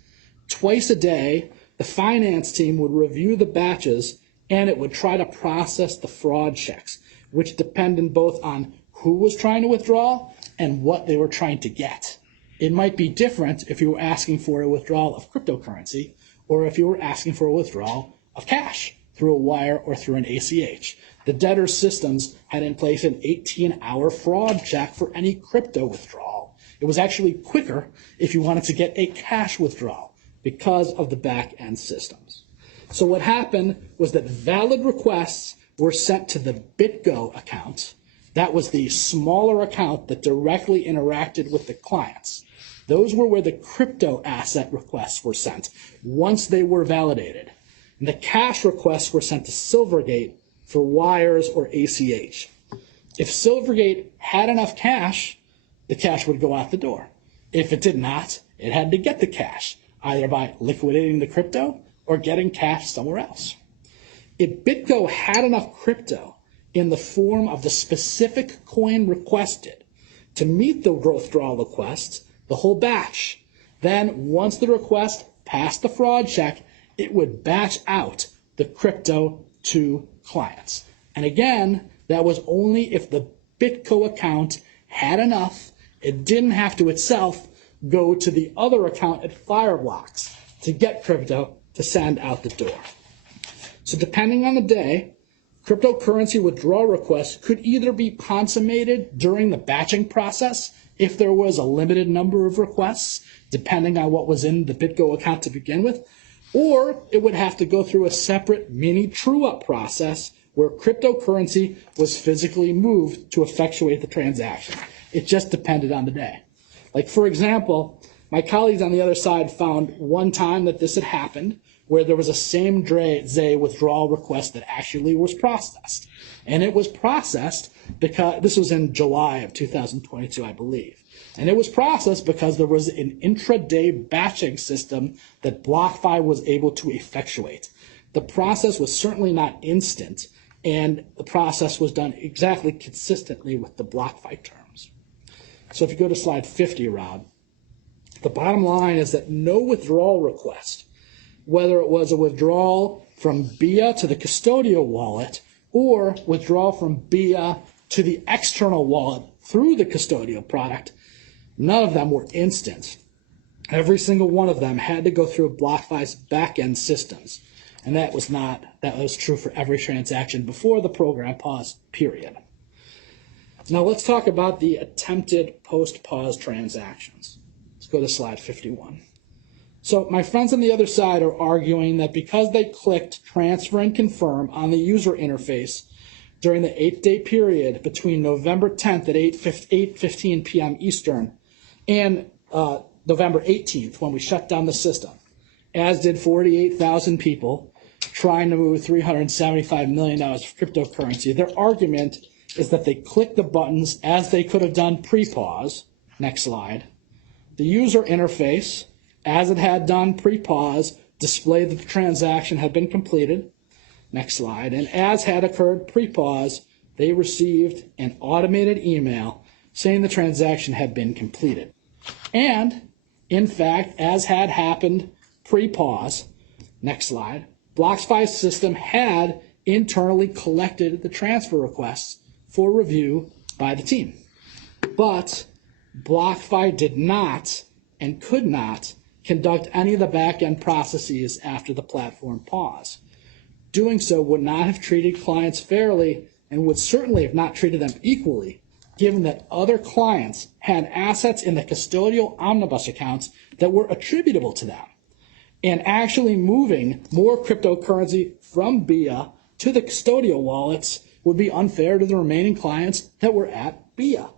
Twice a day, the finance team would review the batches and it would try to process the fraud checks, which depended both on who was trying to withdraw and what they were trying to get. It might be different if you were asking for a withdrawal of cryptocurrency or if you were asking for a withdrawal of cash through a wire or through an ACH. The debtor systems had in place an 18-hour fraud check for any crypto withdrawal. It was actually quicker if you wanted to get a cash withdrawal because of the back-end systems. So what happened was that valid requests were sent to the BitGo account. That was the smaller account that directly interacted with the clients. Those were where the crypto asset requests were sent once they were validated. And the cash requests were sent to Silvergate for wires or ACH. If Silvergate had enough cash, the cash would go out the door. If it did not, it had to get the cash, either by liquidating the crypto or getting cash somewhere else. If BitGo had enough crypto in the form of the specific coin requested to meet the withdrawal request, the whole batch, then once the request passed the fraud check, it would batch out the crypto to clients. And again, that was only if the BitGo account had enough. It didn't have to itself go to the other account at Fireblocks to get crypto to send out the door. So depending on the day, cryptocurrency withdrawal requests could either be consummated during the batching process if there was a limited number of requests, depending on what was in the BitGo account to begin with, or it would have to go through a separate mini true-up process where cryptocurrency was physically moved to effectuate the transaction. It just depended on the day. Like, for example, my colleagues on the other side found one time that this had happened where there was a same-day withdrawal request that actually was processed. And it was processed because, this was in July of 2022, I believe. And it was processed because there was an intraday batching system that BlockFi was able to effectuate. The process was certainly not instant, and the process was done exactly consistently with the BlockFi terms. So if you go to slide 50, Rob, the bottom line is that no withdrawal request, whether it was a withdrawal from BIA to the custodial wallet or withdrawal from BIA to the external wallet through the custodial product, none of them were instant. Every single one of them had to go through BlockFi's back-end systems. And that was true for every transaction before the program pause period. Now let's talk about the attempted post-pause transactions. Let's go to slide 51. So my friends on the other side are arguing that because they clicked transfer and confirm on the user interface during the 8-day period between November 10th at 8:15 p.m. Eastern and November 18th when we shut down the system, as did 48,000 people trying to move $375 million of cryptocurrency. Their argument is that they clicked the buttons as they could have done pre-pause. Next slide. The user interface, as it had done pre-pause, displayed that the transaction had been completed. Next slide. And as had occurred pre-pause, they received an automated email saying the transaction had been completed. And, in fact, as had happened pre-pause, next slide, BlockFi's system had internally collected the transfer requests for review by the team. But BlockFi did not and could not conduct any of the back-end processes after the platform pause. Doing so would not have treated clients fairly and would certainly have not treated them equally, given that other clients had assets in the custodial omnibus accounts that were attributable to them. And actually moving more cryptocurrency from BIA to the custodial wallets would be unfair to the remaining clients that were at BIA.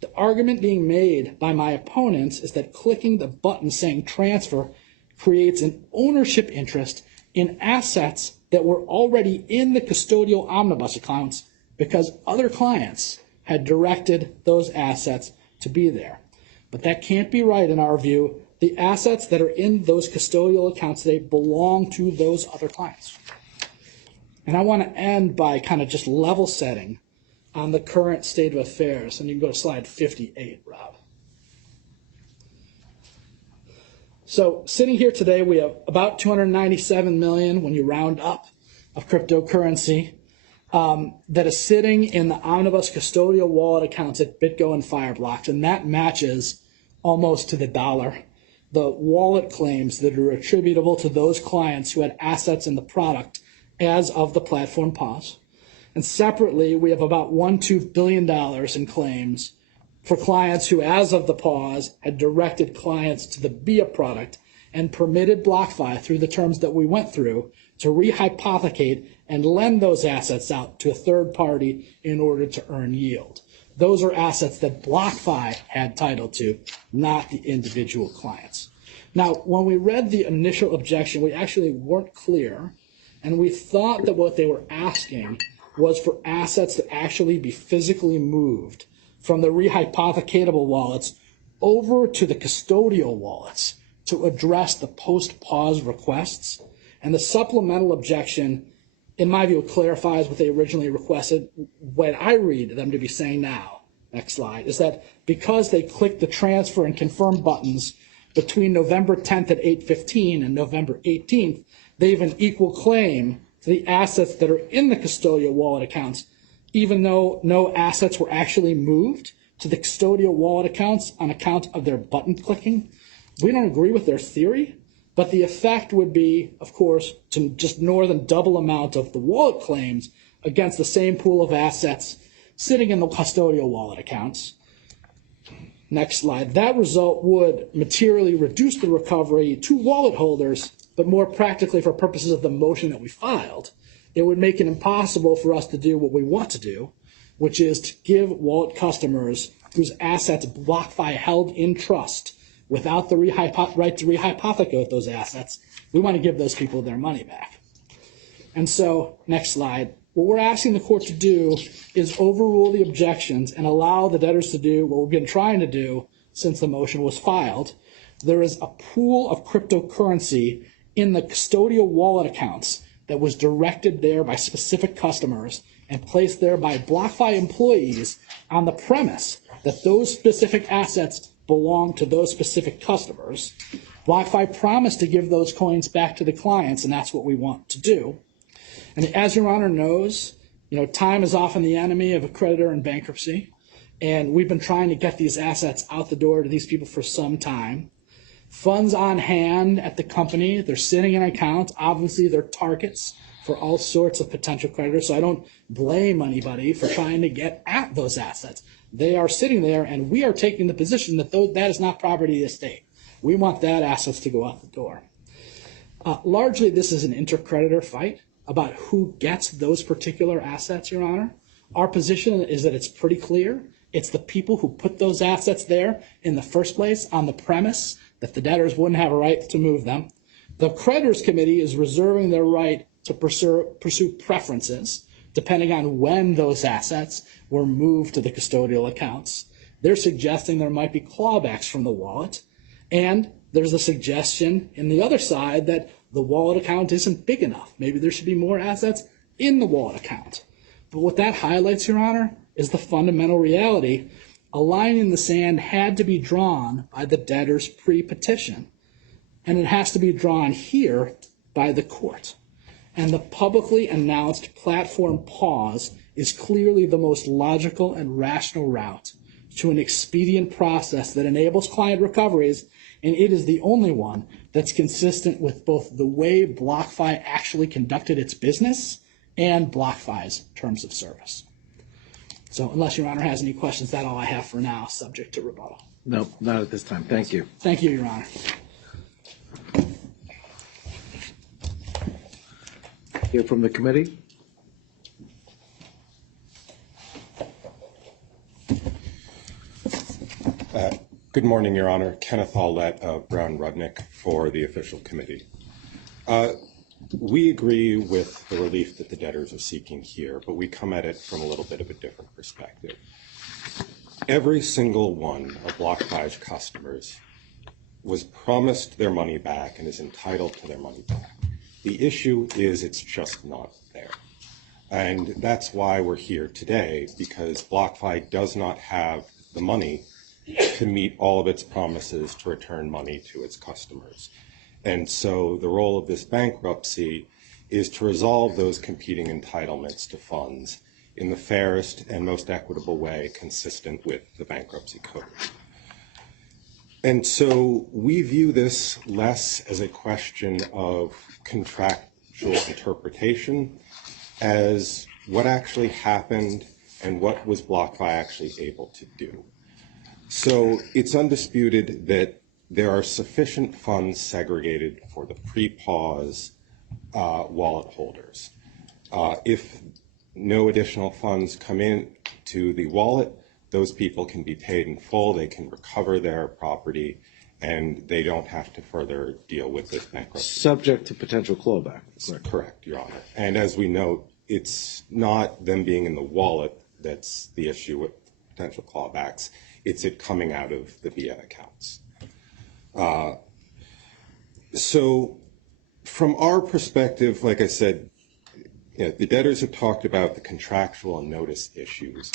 The argument being made by my opponents is that clicking the button saying transfer creates an ownership interest in assets that were already in the custodial omnibus accounts because other clients had directed those assets to be there. But that can't be right in our view. The assets that are in those custodial accounts today belong to those other clients. And I want to end by kind of just level setting on the current state of affairs. And you can go to slide 58, Rob. So sitting here today, we have about 297 million, when you round up, of cryptocurrency that is sitting in the omnibus custodial wallet accounts at BitGo and Fireblocks, and that matches almost to the dollar the wallet claims that are attributable to those clients who had assets in the product as of the platform pause. And separately, we have about $1.2 billion in claims for clients who, as of the pause, had directed clients to the BIA product and permitted BlockFi, through the terms that we went through, to rehypothecate and lend those assets out to a third party in order to earn yield. Those are assets that BlockFi had title to, not the individual clients. Now, when we read the initial objection, we actually weren't clear, and we thought that what they were asking was for assets to actually be physically moved from the rehypothecatable wallets over to the custodial wallets to address the post-pause requests. And the supplemental objection, in my view, clarifies what they originally requested. What I read them to be saying now, next slide, is that because they clicked the transfer and confirm buttons between November 10th at 8:15 and November 18th, they have an equal claim to the assets that are in the custodial wallet accounts, even though no assets were actually moved to the custodial wallet accounts on account of their button clicking. We don't agree with their theory, but the effect would be, of course, to just more than double amount of the wallet claims against the same pool of assets sitting in the custodial wallet accounts. Next slide. That result would materially reduce the recovery to wallet holders, but more practically for purposes of the motion that we filed, it would make it impossible for us to do what we want to do, which is to give wallet customers whose assets BlockFi held in trust without the right to rehypothecate those assets, we want to give those people their money back. And so, next slide, what we're asking the court to do is overrule the objections and allow the debtors to do what we've been trying to do since the motion was filed. There is a pool of cryptocurrency in the custodial wallet accounts that was directed there by specific customers and placed there by BlockFi employees on the premise that those specific assets belong to those specific customers. BlockFi promised to give those coins back to the clients, and that's what we want to do. And as Your Honor knows, time is often the enemy of a creditor in bankruptcy, and we've been trying to get these assets out the door to these people for some time. Funds on hand at the company, they're sitting in accounts. Obviously, they're targets for all sorts of potential creditors, so I don't blame anybody for trying to get at those assets. They are sitting there, and we are taking the position that that is not property of the estate. We want that assets to go out the door. Largely, this is an intercreditor fight about who gets those particular assets, Your Honor. Our position is that it's pretty clear. It's the people who put those assets there in the first place on the premise that the debtors wouldn't have a right to move them. The creditors committee is reserving their right to pursue preferences depending on when those assets were moved to the custodial accounts. They're suggesting there might be clawbacks from the wallet, and there's a suggestion in the other side that the wallet account isn't big enough. Maybe there should be more assets in the wallet account. But what that highlights, Your Honor, is the fundamental reality. A line in the sand had to be drawn by the debtors pre-petition, and it has to be drawn here by the court. And the publicly announced platform pause is clearly the most logical and rational route to an expedient process that enables client recoveries And it is the only one that's consistent with both the way BlockFi actually conducted its business and BlockFi's terms of service. So unless Your Honor has any questions, that's all I have for now, subject to rebuttal. No, not at this time. Thank you. Thank you, Your Honor. Hear from the committee? Good morning, Your Honor. Kenneth Hallett of Brown Rudnick for the official committee. We agree with the relief that the debtors are seeking here, but we come at it from a little bit of a different perspective. Every single one of BlockFi's customers was promised their money back and is entitled to their money back. The issue is it's just not there. And that's why we're here today, because BlockFi does not have the money to meet all of its promises to return money to its customers. And so the role of this bankruptcy is to resolve those competing entitlements to funds in the fairest and most equitable way consistent with the bankruptcy code. And so we view this less as a question of contractual interpretation as what actually happened and what was BlockFi actually able to do. So it's undisputed that there are sufficient funds segregated for the pre-pause wallet holders. If no additional funds come in to the wallet, those people can be paid in full, they can recover their property, and they don't have to further deal with this bankruptcy. Subject to potential clawback. Correct, Your Honor. And as we note, it's not them being in the wallet that's the issue with potential clawbacks. It's it coming out of the VA accounts. So from our perspective, like I said, the debtors have talked about the contractual and notice issues,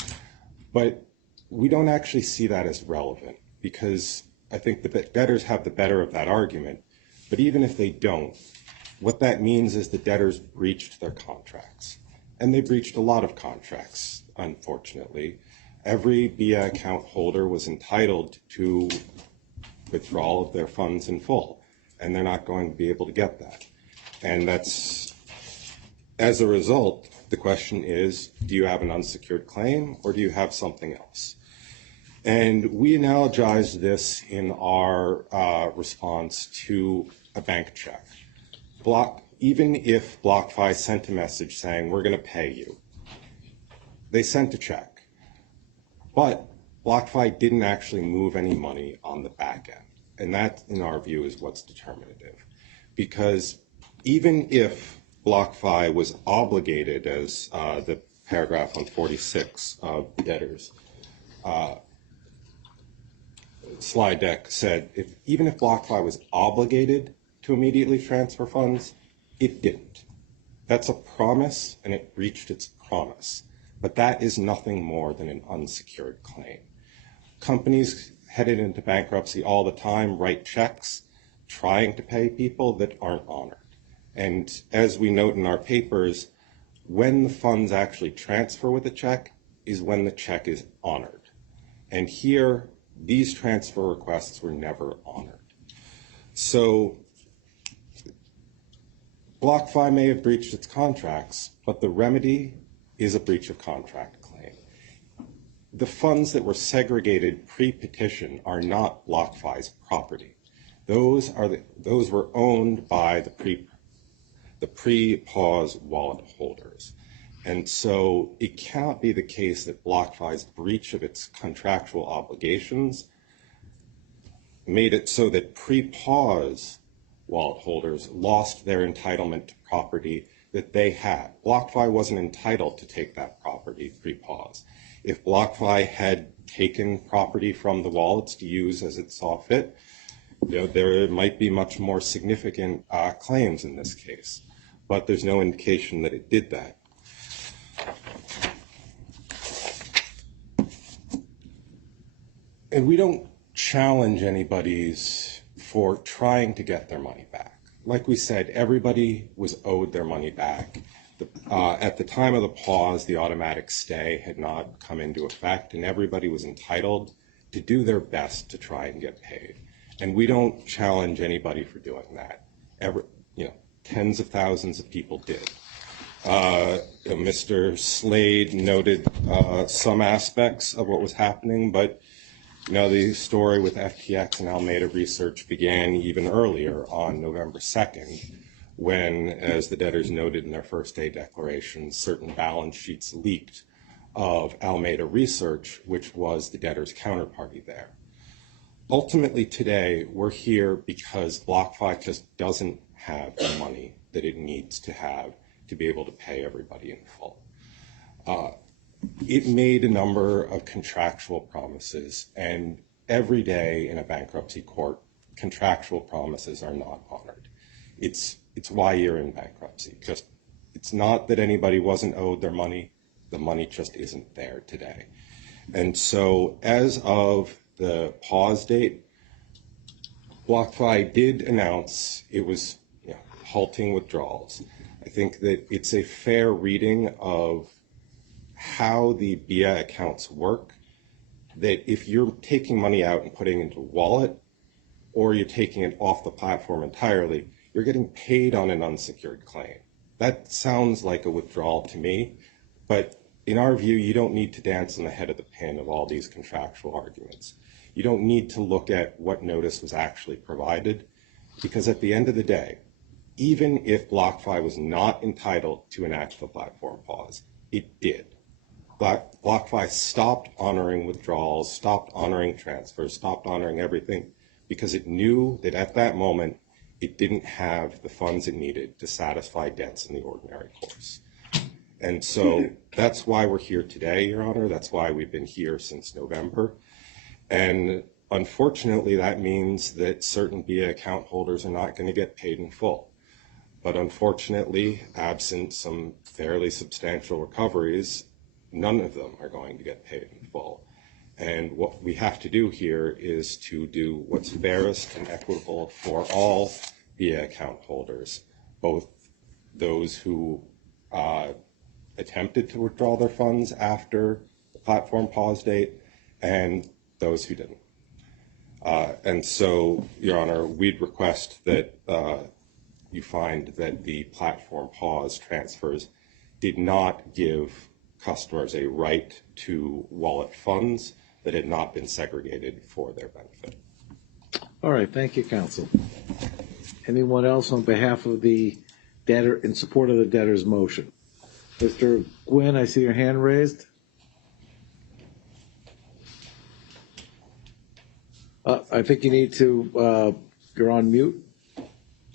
but we don't actually see that as relevant because I think the debtors have the better of that argument. But even if they don't, what that means is the debtors breached their contracts. And they breached a lot of contracts, unfortunately. Every BIA account holder was entitled to withdrawal of their funds in full, and they're not going to be able to get that. And that's, as a result, the question is, do you have an unsecured claim or do you have something else? And we analogize this in our response to a bank check. Even if BlockFi sent a message saying, we're going to pay you, they sent a check. But BlockFi didn't actually move any money on the back end. And that, in our view, is what's determinative. Because even if BlockFi was obligated, as the paragraph on 46 of the debtors slide deck said, even if BlockFi was obligated to immediately transfer funds, it didn't. That's a promise, and it breached its promise. But that is nothing more than an unsecured claim. Companies headed into bankruptcy all the time write checks trying to pay people that aren't honored. And as we note in our papers, when the funds actually transfer with a check is when the check is honored. And here, these transfer requests were never honored. So BlockFi may have breached its contracts, but the remedy is a breach of contract claim. The funds that were segregated pre-petition are not BlockFi's property. Those were owned by the pre-pause wallet holders. And so it cannot be the case that BlockFi's breach of its contractual obligations made it so that pre-pause wallet holders lost their entitlement to property that they had. BlockFi wasn't entitled to take that property pre-pause. If BlockFi had taken property from the wallets to use as it saw fit, there might be much more significant claims in this case. But there's no indication that it did that. And we don't challenge anybody's for trying to get their money back. Like we said, everybody was owed their money back. At the time of the pause, the automatic stay had not come into effect, and everybody was entitled to do their best to try and get paid. And we don't challenge anybody for doing that. Tens of thousands of people did. Mr. Slade noted some aspects of what was happening, but the story with FTX and Alameda Research began even earlier on November 2nd, when, as the debtors noted in their first day declarations, certain balance sheets leaked of Alameda Research, which was the debtor's counterparty there. Ultimately today, we're here because BlockFi just doesn't have the money that it needs to have to be able to pay everybody in full. It made a number of contractual promises, and every day in a bankruptcy court, contractual promises are not honored. It's why you're in bankruptcy. It's not that anybody wasn't owed their money. The money just isn't there today. And so as of the pause date, BlockFi did announce it was halting withdrawals. I think that it's a fair reading of how the BIA accounts work, that if you're taking money out and putting it into a wallet, or you're taking it off the platform entirely, you're getting paid on an unsecured claim. That sounds like a withdrawal to me, but in our view, you don't need to dance on the head of the pin of all these contractual arguments. You don't need to look at what notice was actually provided, because at the end of the day, even if BlockFi was not entitled to enact the platform pause, it did. BlockFi stopped honoring withdrawals, stopped honoring transfers, stopped honoring everything, because it knew that at that moment, it didn't have the funds it needed to satisfy debts in the ordinary course. And so that's why we're here today, Your Honor. That's why we've been here since November. And unfortunately, that means that certain BIA account holders are not going to get paid in full. But unfortunately, absent some fairly substantial recoveries, none of them are going to get paid in full. And what we have to do here is to do what's fairest and equitable for all BIA account holders, both those who attempted to withdraw their funds after the platform pause date and those who didn't. And so, Your Honor, we'd request that you find that the platform pause transfers did not give customers a right to wallet funds that had not been segregated for their benefit. All right, thank you, counsel. Anyone else on behalf of the debtor in support of the debtor's motion? Mr. Gwynn, I see your hand raised. I think you need to, you're on mute.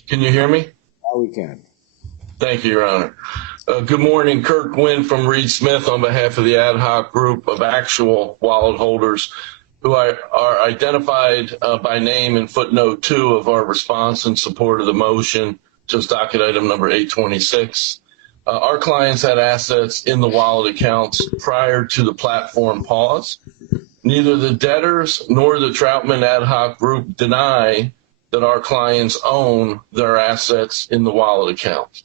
Can you hear me? Now we can. Thank you, Your Honor. Good morning, Kirk Gwynn from Reed Smith on behalf of the ad hoc group of actual wallet holders who are identified by name in footnote 2 of our response in support of the motion, just docket item number 826. Our clients had assets in the wallet accounts prior to the platform pause. Neither the debtors nor the Troutman ad hoc group deny that our clients own their assets in the wallet account.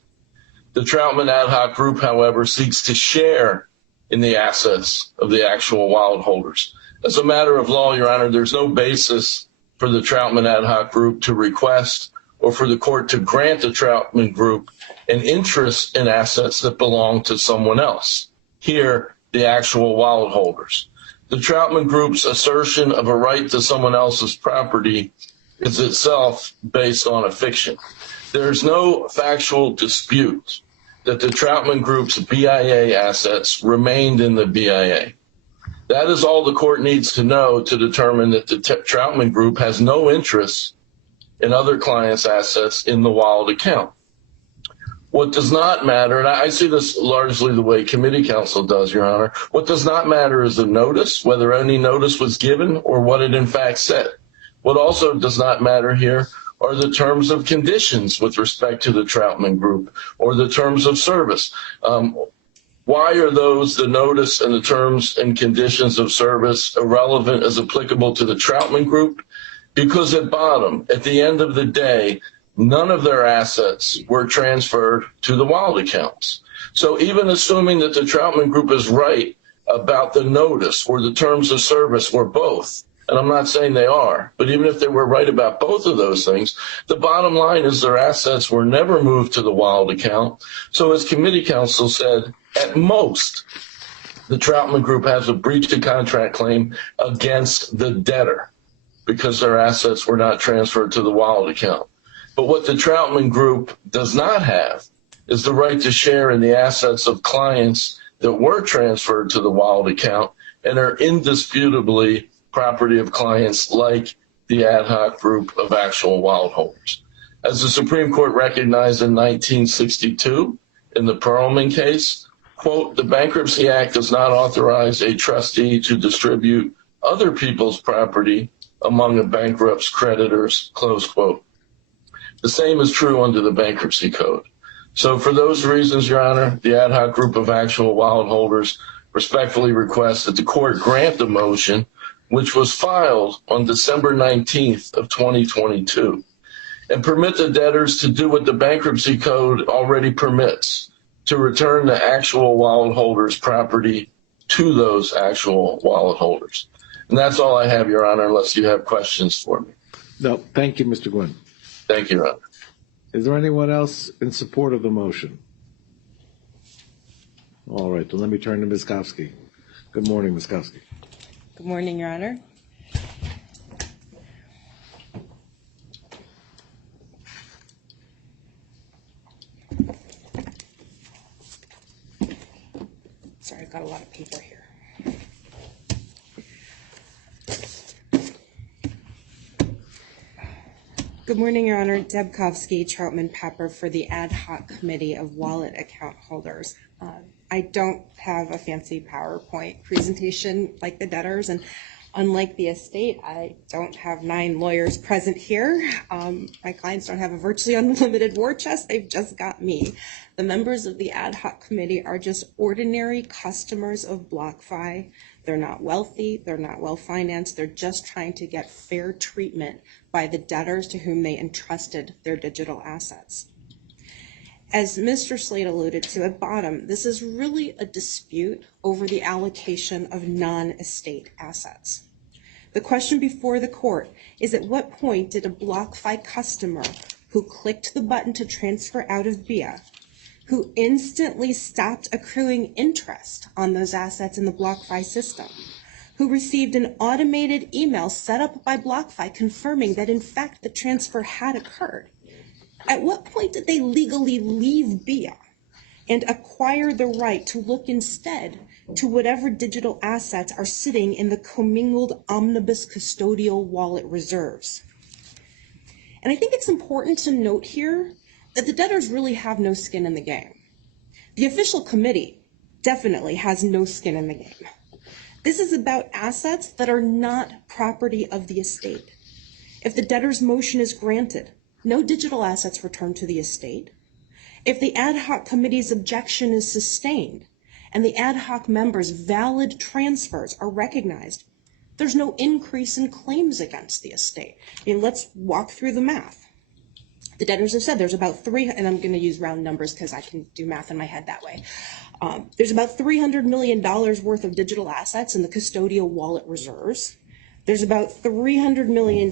The Troutman ad hoc group, however, seeks to share in the assets of the actual wallet holders. As a matter of law, Your Honor, there's no basis for the Troutman ad hoc group to request or for the court to grant the Troutman group an interest in assets that belong to someone else. Here, the actual wallet holders. The Troutman group's assertion of a right to someone else's property is itself based on a fiction. There's no factual dispute that the Troutman group's BIA assets remained in the BIA. That is all the court needs to know to determine that the Troutman group has no interest in other clients' assets in the wallet account. What does not matter, and I see this largely the way committee counsel does, Your Honor, what does not matter is the notice, whether any notice was given or what it in fact said. What also does not matter here are the terms of conditions with respect to the Troutman group or the terms of service. Why are those, the notice and the terms and conditions of service, irrelevant as applicable to the Troutman group? Because at bottom, at the end of the day, none of their assets were transferred to the wallet accounts. So even assuming that the Troutman group is right about the notice or the terms of service or both, And I'm not saying they are, but even if they were right about both of those things, the bottom line is their assets were never moved to the Wild account. So as committee counsel said, at most, the Troutman Group has a breach of contract claim against the debtor because their assets were not transferred to the Wild account. But what the Troutman Group does not have is the right to share in the assets of clients that were transferred to the Wild account and are indisputably property of clients like the ad hoc group of actual Wild holders. As the Supreme Court recognized in 1962 in the Perlman case, quote, the Bankruptcy Act does not authorize a trustee to distribute other people's property among a bankrupt's creditors, close quote. The same is true under the Bankruptcy Code. So for those reasons, Your Honor, the ad hoc group of actual Wild holders respectfully request that the court grant the motion, which was filed on December 19th of 2022, and permit the debtors to do what the Bankruptcy Code already permits, to return the actual Wild holders' property to those actual Wild holders. And that's all I have, Your Honor, unless you have questions for me. No, thank you, Mr. Gwynn. Thank you, Your Honor. Is there anyone else in support of the motion? All right, then let me turn to Ms. Kofsky. Good morning, Ms. Kofsky. Good morning, Your Honor. Sorry, I've got a lot of paper here. Good morning, Your Honor. Deb Kofsky, Troutman Pepper for the Ad Hoc Committee of Wallet Account Holders. I don't have a fancy PowerPoint presentation like the debtors, and unlike the estate, I don't have 9 lawyers present here. My clients don't have a virtually unlimited war chest. They've just got me. The members of the Ad Hoc Committee are just ordinary customers of BlockFi. They're not wealthy. They're not well-financed. They're just trying to get fair treatment by the debtors to whom they entrusted their digital assets. As Mr. Slade alluded to at bottom, this is really a dispute over the allocation of non-estate assets. The question before the court is, at what point did a BlockFi customer who clicked the button to transfer out of BIA, who instantly stopped accruing interest on those assets in the BlockFi system, who received an automated email set up by BlockFi confirming that in fact the transfer had occurred, at what point did they legally leave BIA and acquire the right to look instead to whatever digital assets are sitting in the commingled omnibus custodial wallet reserves? And I think it's important to note here that the debtors really have no skin in the game. The official committee definitely has no skin in the game. This is about assets that are not property of the estate. If the debtor's motion is granted, no digital assets return to the estate. If the ad hoc committee's objection is sustained and the ad hoc members' valid transfers are recognized, there's no increase in claims against the estate. I mean, let's walk through the math. The debtors have said there's about and I'm going to use round numbers because I can do math in my head that way. There's about $300 million worth of digital assets in the custodial wallet reserves. There's about $300 million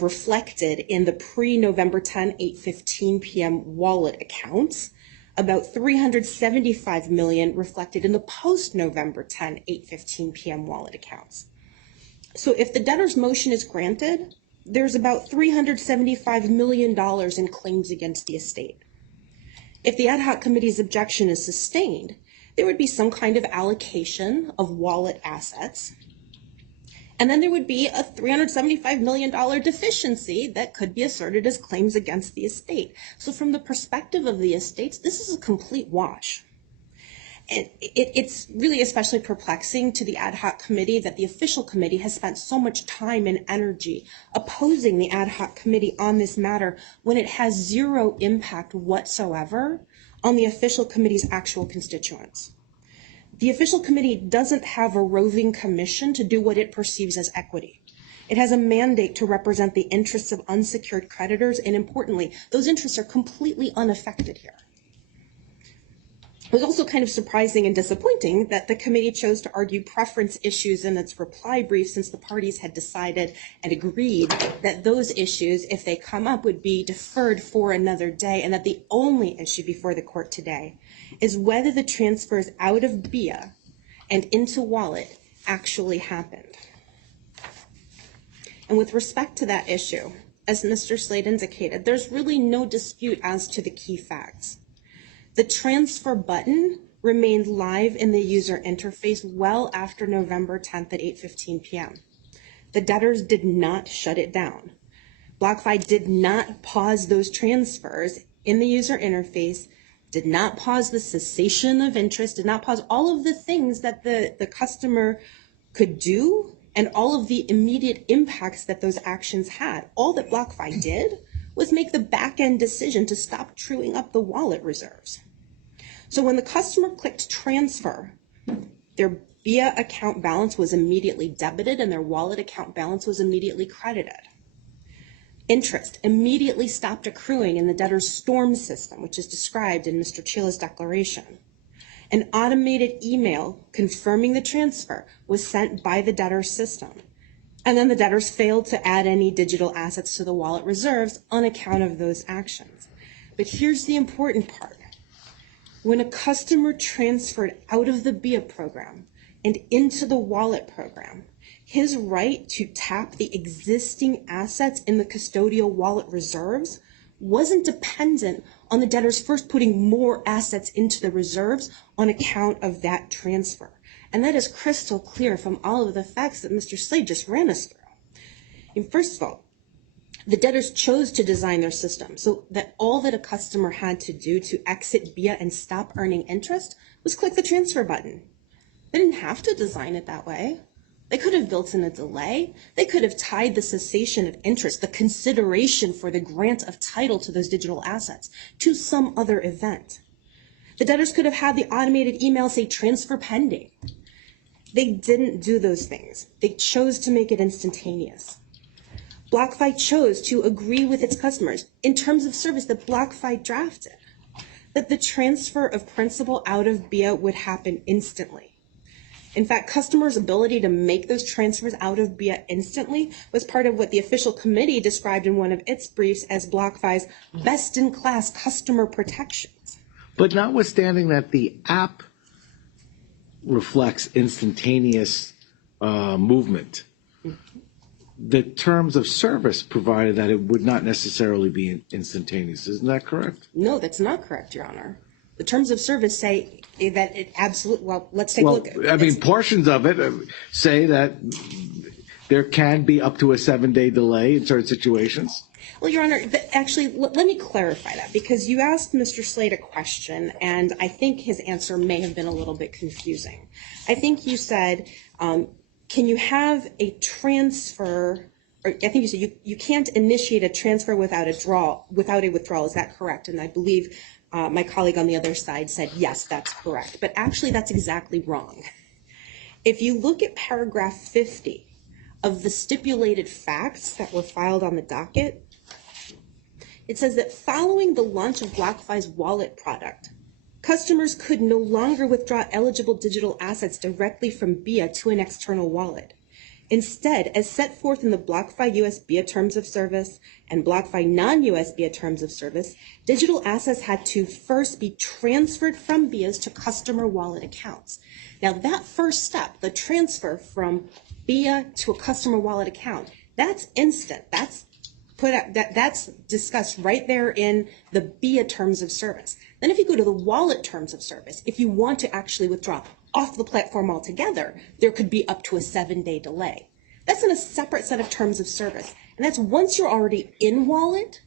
reflected in the pre-November 10, 8:15 p.m. wallet accounts. About $375 million reflected in the post-November 10, 8:15 p.m. wallet accounts. So if the debtor's motion is granted, there's about $375 million in claims against the estate. If the ad hoc committee's objection is sustained, there would be some kind of allocation of wallet assets. And then there would be a $375 million deficiency that could be asserted as claims against the estate. So from the perspective of the estates, this is a complete wash. It's really especially perplexing to the ad hoc committee that the official committee has spent so much time and energy opposing the ad hoc committee on this matter when it has zero impact whatsoever on the official committee's actual constituents. The official committee doesn't have a roving commission to do what it perceives as equity. It has a mandate to represent the interests of unsecured creditors, and importantly, those interests are completely unaffected here. It was also kind of surprising and disappointing that the committee chose to argue preference issues in its reply brief, since the parties had decided and agreed that those issues, if they come up, would be deferred for another day, and that the only issue before the court today is whether the transfers out of BIA and into Wallet actually happened. And with respect to that issue, as Mr. Slade indicated, there's really no dispute as to the key facts. The transfer button remained live in the user interface well after November 10th at 8:15 p.m. The debtors did not shut it down. BlockFi did not pause those transfers in the user interface, did not pause the cessation of interest, did not pause all of the things that the customer could do and all of the immediate impacts that those actions had. All that BlockFi did was make the back-end decision to stop truing up the wallet reserves. So when the customer clicked transfer, their BIA account balance was immediately debited and their wallet account balance was immediately credited. Interest immediately stopped accruing in the debtor's storm system, which is described in Mr. Chila's declaration. An automated email confirming the transfer was sent by the debtor's system. And then the debtors failed to add any digital assets to the wallet reserves on account of those actions. But here's the important part. When a customer transferred out of the BIA program and into the wallet program, his right to tap the existing assets in the custodial wallet reserves wasn't dependent on the debtors first putting more assets into the reserves on account of that transfer. And that is crystal clear from all of the facts that Mr. Slade just ran us through. And first of all, the debtors chose to design their system so that all that a customer had to do to exit BIA and stop earning interest was click the transfer button. They didn't have to design it that way. They could have built in a delay. They could have tied the cessation of interest, the consideration for the grant of title to those digital assets, to some other event. The debtors could have had the automated email say transfer pending. They didn't do those things. They chose to make it instantaneous. BlockFi chose to agree with its customers in terms of service that BlockFi drafted, that the transfer of principal out of BIA would happen instantly. In fact, customers' ability to make those transfers out of BIA instantly was part of what the official committee described in one of its briefs as BlockFi's best-in-class customer protections. But notwithstanding that the app reflects instantaneous movement, the terms of service provided that it would not necessarily be instantaneous. Isn't that correct? No, that's not correct, Your Honor. The terms of service say that it absolutely, well, let's take a look. I mean, portions of it say that there can be up to a 7-day delay in certain situations. Well, Your Honor, actually, let me clarify that, because you asked Mr. Slade a question, and I think his answer may have been a little bit confusing. I think you said, can you have a transfer, or I think you said you can't initiate a transfer without a withdrawal. Is that correct? And I believe my colleague on the other side said, yes, that's correct. But actually, that's exactly wrong. If you look at paragraph 50 of the stipulated facts that were filed on the docket, it says that following the launch of BlockFi's wallet product, customers could no longer withdraw eligible digital assets directly from BIA to an external wallet. Instead, as set forth in the BlockFi US BIA Terms of Service and BlockFi non-US BIA Terms of Service, digital assets had to first be transferred from BIAs to customer wallet accounts. Now, that first step, the transfer from BIA to a customer wallet account, that's instant. That's discussed right there in the BIA Terms of Service. Then if you go to the wallet Terms of Service, if you want to actually withdraw off the platform altogether, there could be up to a 7-day delay. That's in a separate set of terms of service. And that's once you're already in wallet,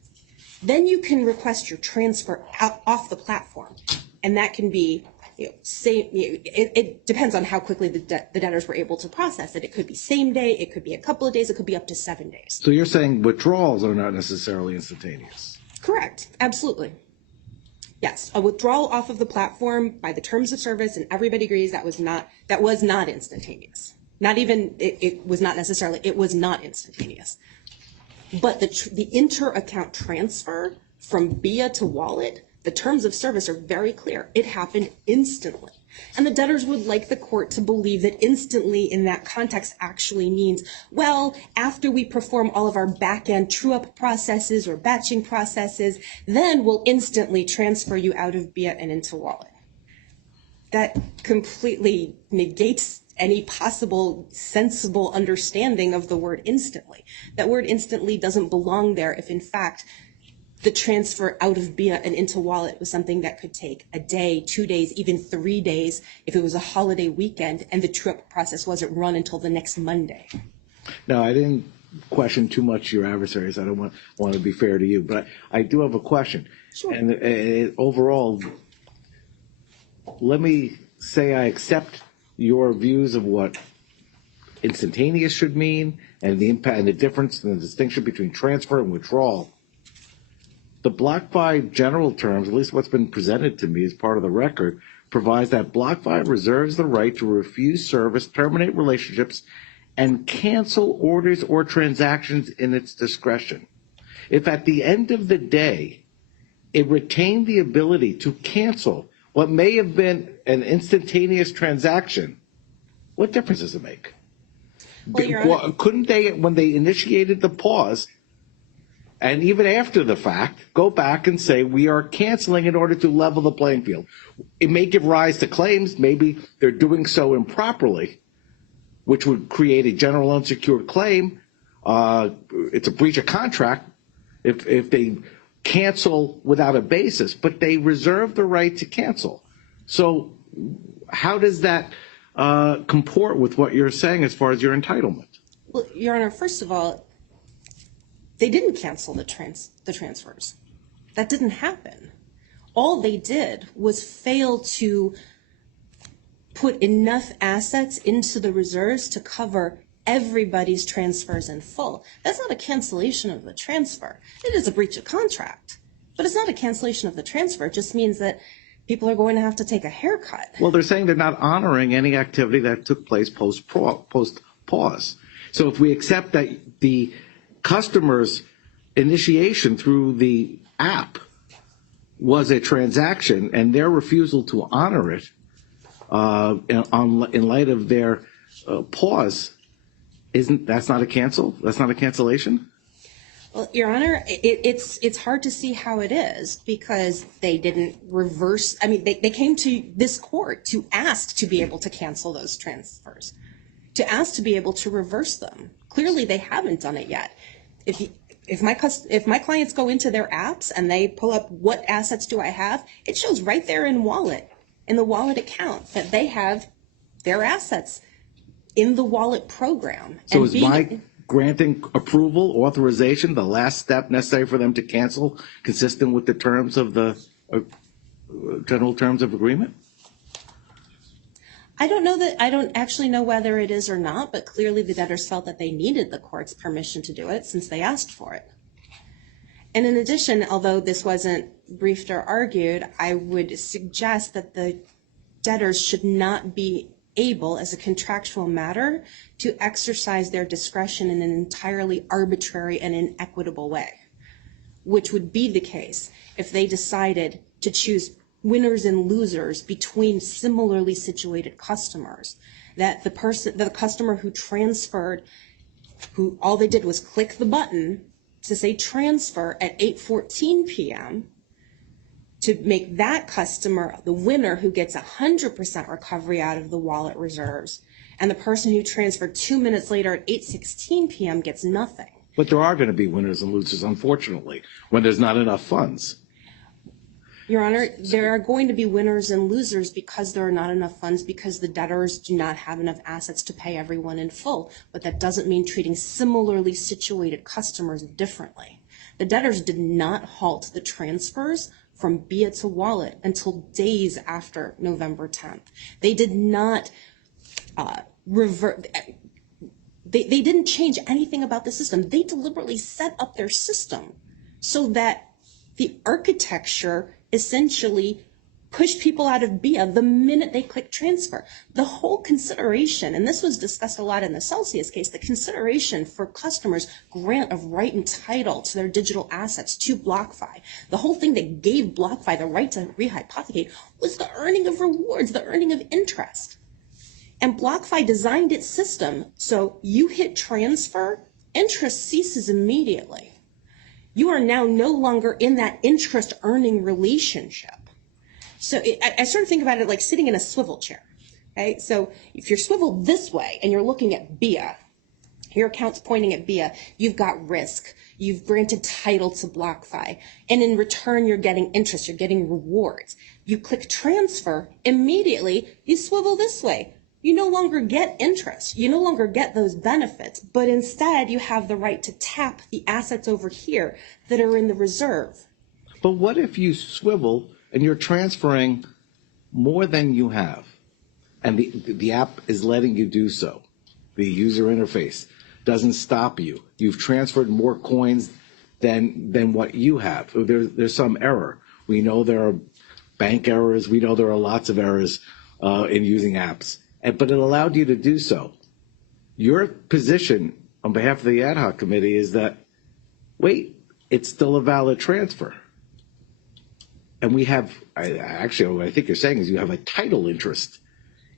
then you can request your transfer out off the platform. And that can be, it depends on how quickly the debtors were able to process it. It could be same day, it could be a couple of days, it could be up to 7 days. So you're saying withdrawals are not necessarily instantaneous? Correct, absolutely. Yes, a withdrawal off of the platform by the terms of service, and everybody agrees that was not instantaneous. Not even, it was not necessarily, it was not instantaneous. But the inter-account transfer from BIA to wallet, The terms of service are very clear. It happened instantly. And the debtors would like the court to believe that instantly in that context actually means, well, after we perform all of our back-end true-up processes or batching processes, then we'll instantly transfer you out of BIA and into wallet. That completely negates any possible sensible understanding of the word instantly. That word instantly doesn't belong there if in fact the transfer out of BIA and into wallet was something that could take a day, 2 days, even 3 days if it was a holiday weekend and the true-up process wasn't run until the next Monday. No, I didn't question too much your adversaries. I don't want to be fair to you, but I do have a question. Sure. And overall, let me say I accept your views of what instantaneous should mean and the impact and the difference and the distinction between transfer and withdrawal. The BlockFi general terms, at least what's been presented to me as part of the record, provides that BlockFi reserves the right to refuse service, terminate relationships, and cancel orders or transactions in its discretion. If at the end of the day, it retained the ability to cancel what may have been an instantaneous transaction, what difference does it make? Well, Your Honor, Couldn't they, when they initiated the pause, and even after the fact, go back and say, we are canceling in order to level the playing field? It may give rise to claims. Maybe they're doing so improperly, which would create a general unsecured claim. It's a breach of contract if they cancel without a basis, but they reserve the right to cancel. So how does that comport with what you're saying as far as your entitlement? well, Your Honor, first of all, they didn't cancel the transfers. That didn't happen. All they did was fail to put enough assets into the reserves to cover everybody's transfers in full. That's not a cancellation of the transfer. It is a breach of contract, but it's not a cancellation of the transfer. It just means that people are going to have to take a haircut. Well, they're saying they're not honoring any activity that took place post pause. So if we accept that the customer's initiation through the app was a transaction and their refusal to honor it in light of their pause, that's not a cancel? That's not a cancellation? Well, Your Honor, it's hard to see how it is because they didn't reverse. I mean, they came to this court to ask to be able to cancel those transfers, to ask to be able to reverse them. Clearly, they haven't done it yet. If my clients go into their apps and they pull up what assets do I have, it shows right there in the wallet account that they have their assets in the wallet program. So is my granting approval, authorization, the last step necessary for them to cancel, consistent with the terms of the general terms of agreement? I don't actually know whether it is or not, but clearly the debtors felt that they needed the court's permission to do it since they asked for it. And in addition, although this wasn't briefed or argued, I would suggest that the debtors should not be able, as a contractual matter, to exercise their discretion in an entirely arbitrary and inequitable way, which would be the case if they decided to choose winners and losers between similarly situated customers. That the customer who transferred, who all they did was click the button to say transfer at 8:14 p.m., to make that customer the winner who gets 100% recovery out of the wallet reserves, and the person who transferred 2 minutes later at 8:16 p.m. gets nothing. But there are going to be winners and losers, unfortunately, when there's not enough funds. Your Honor, there are going to be winners and losers because there are not enough funds, because the debtors do not have enough assets to pay everyone in full. But that doesn't mean treating similarly situated customers differently. The debtors did not halt the transfers from BIA to wallet until days after November 10th. They did not they didn't change anything about the system. They deliberately set up their system so that the architecture essentially push people out of BIA the minute they click transfer. The whole consideration, and this was discussed a lot in the Celsius case, the consideration for customers' grant of right and title to their digital assets to BlockFi, the whole thing that gave BlockFi the right to rehypothecate was the earning of rewards, the earning of interest. And BlockFi designed its system so you hit transfer, interest ceases immediately. You are now no longer in that interest earning relationship. So I sort of think about it like sitting in a swivel chair, okay? So if you're swiveled this way and you're looking at BIA, your account's pointing at BIA, you've got risk, you've granted title to BlockFi, and in return you're getting interest, you're getting rewards. You click transfer, immediately you swivel this way. You no longer get interest, you no longer get those benefits, but instead you have the right to tap the assets over here that are in the reserve. But what if you swivel and you're transferring more than you have, and the app is letting you do so? The user interface doesn't stop you. You've transferred more coins than what you have. There's some error. We know there are bank errors. We know there are lots of errors in using apps, but it allowed you to do so. Your position on behalf of the ad hoc committee is that, wait, it's still a valid transfer. And we have, actually, what I think you're saying is you have a title interest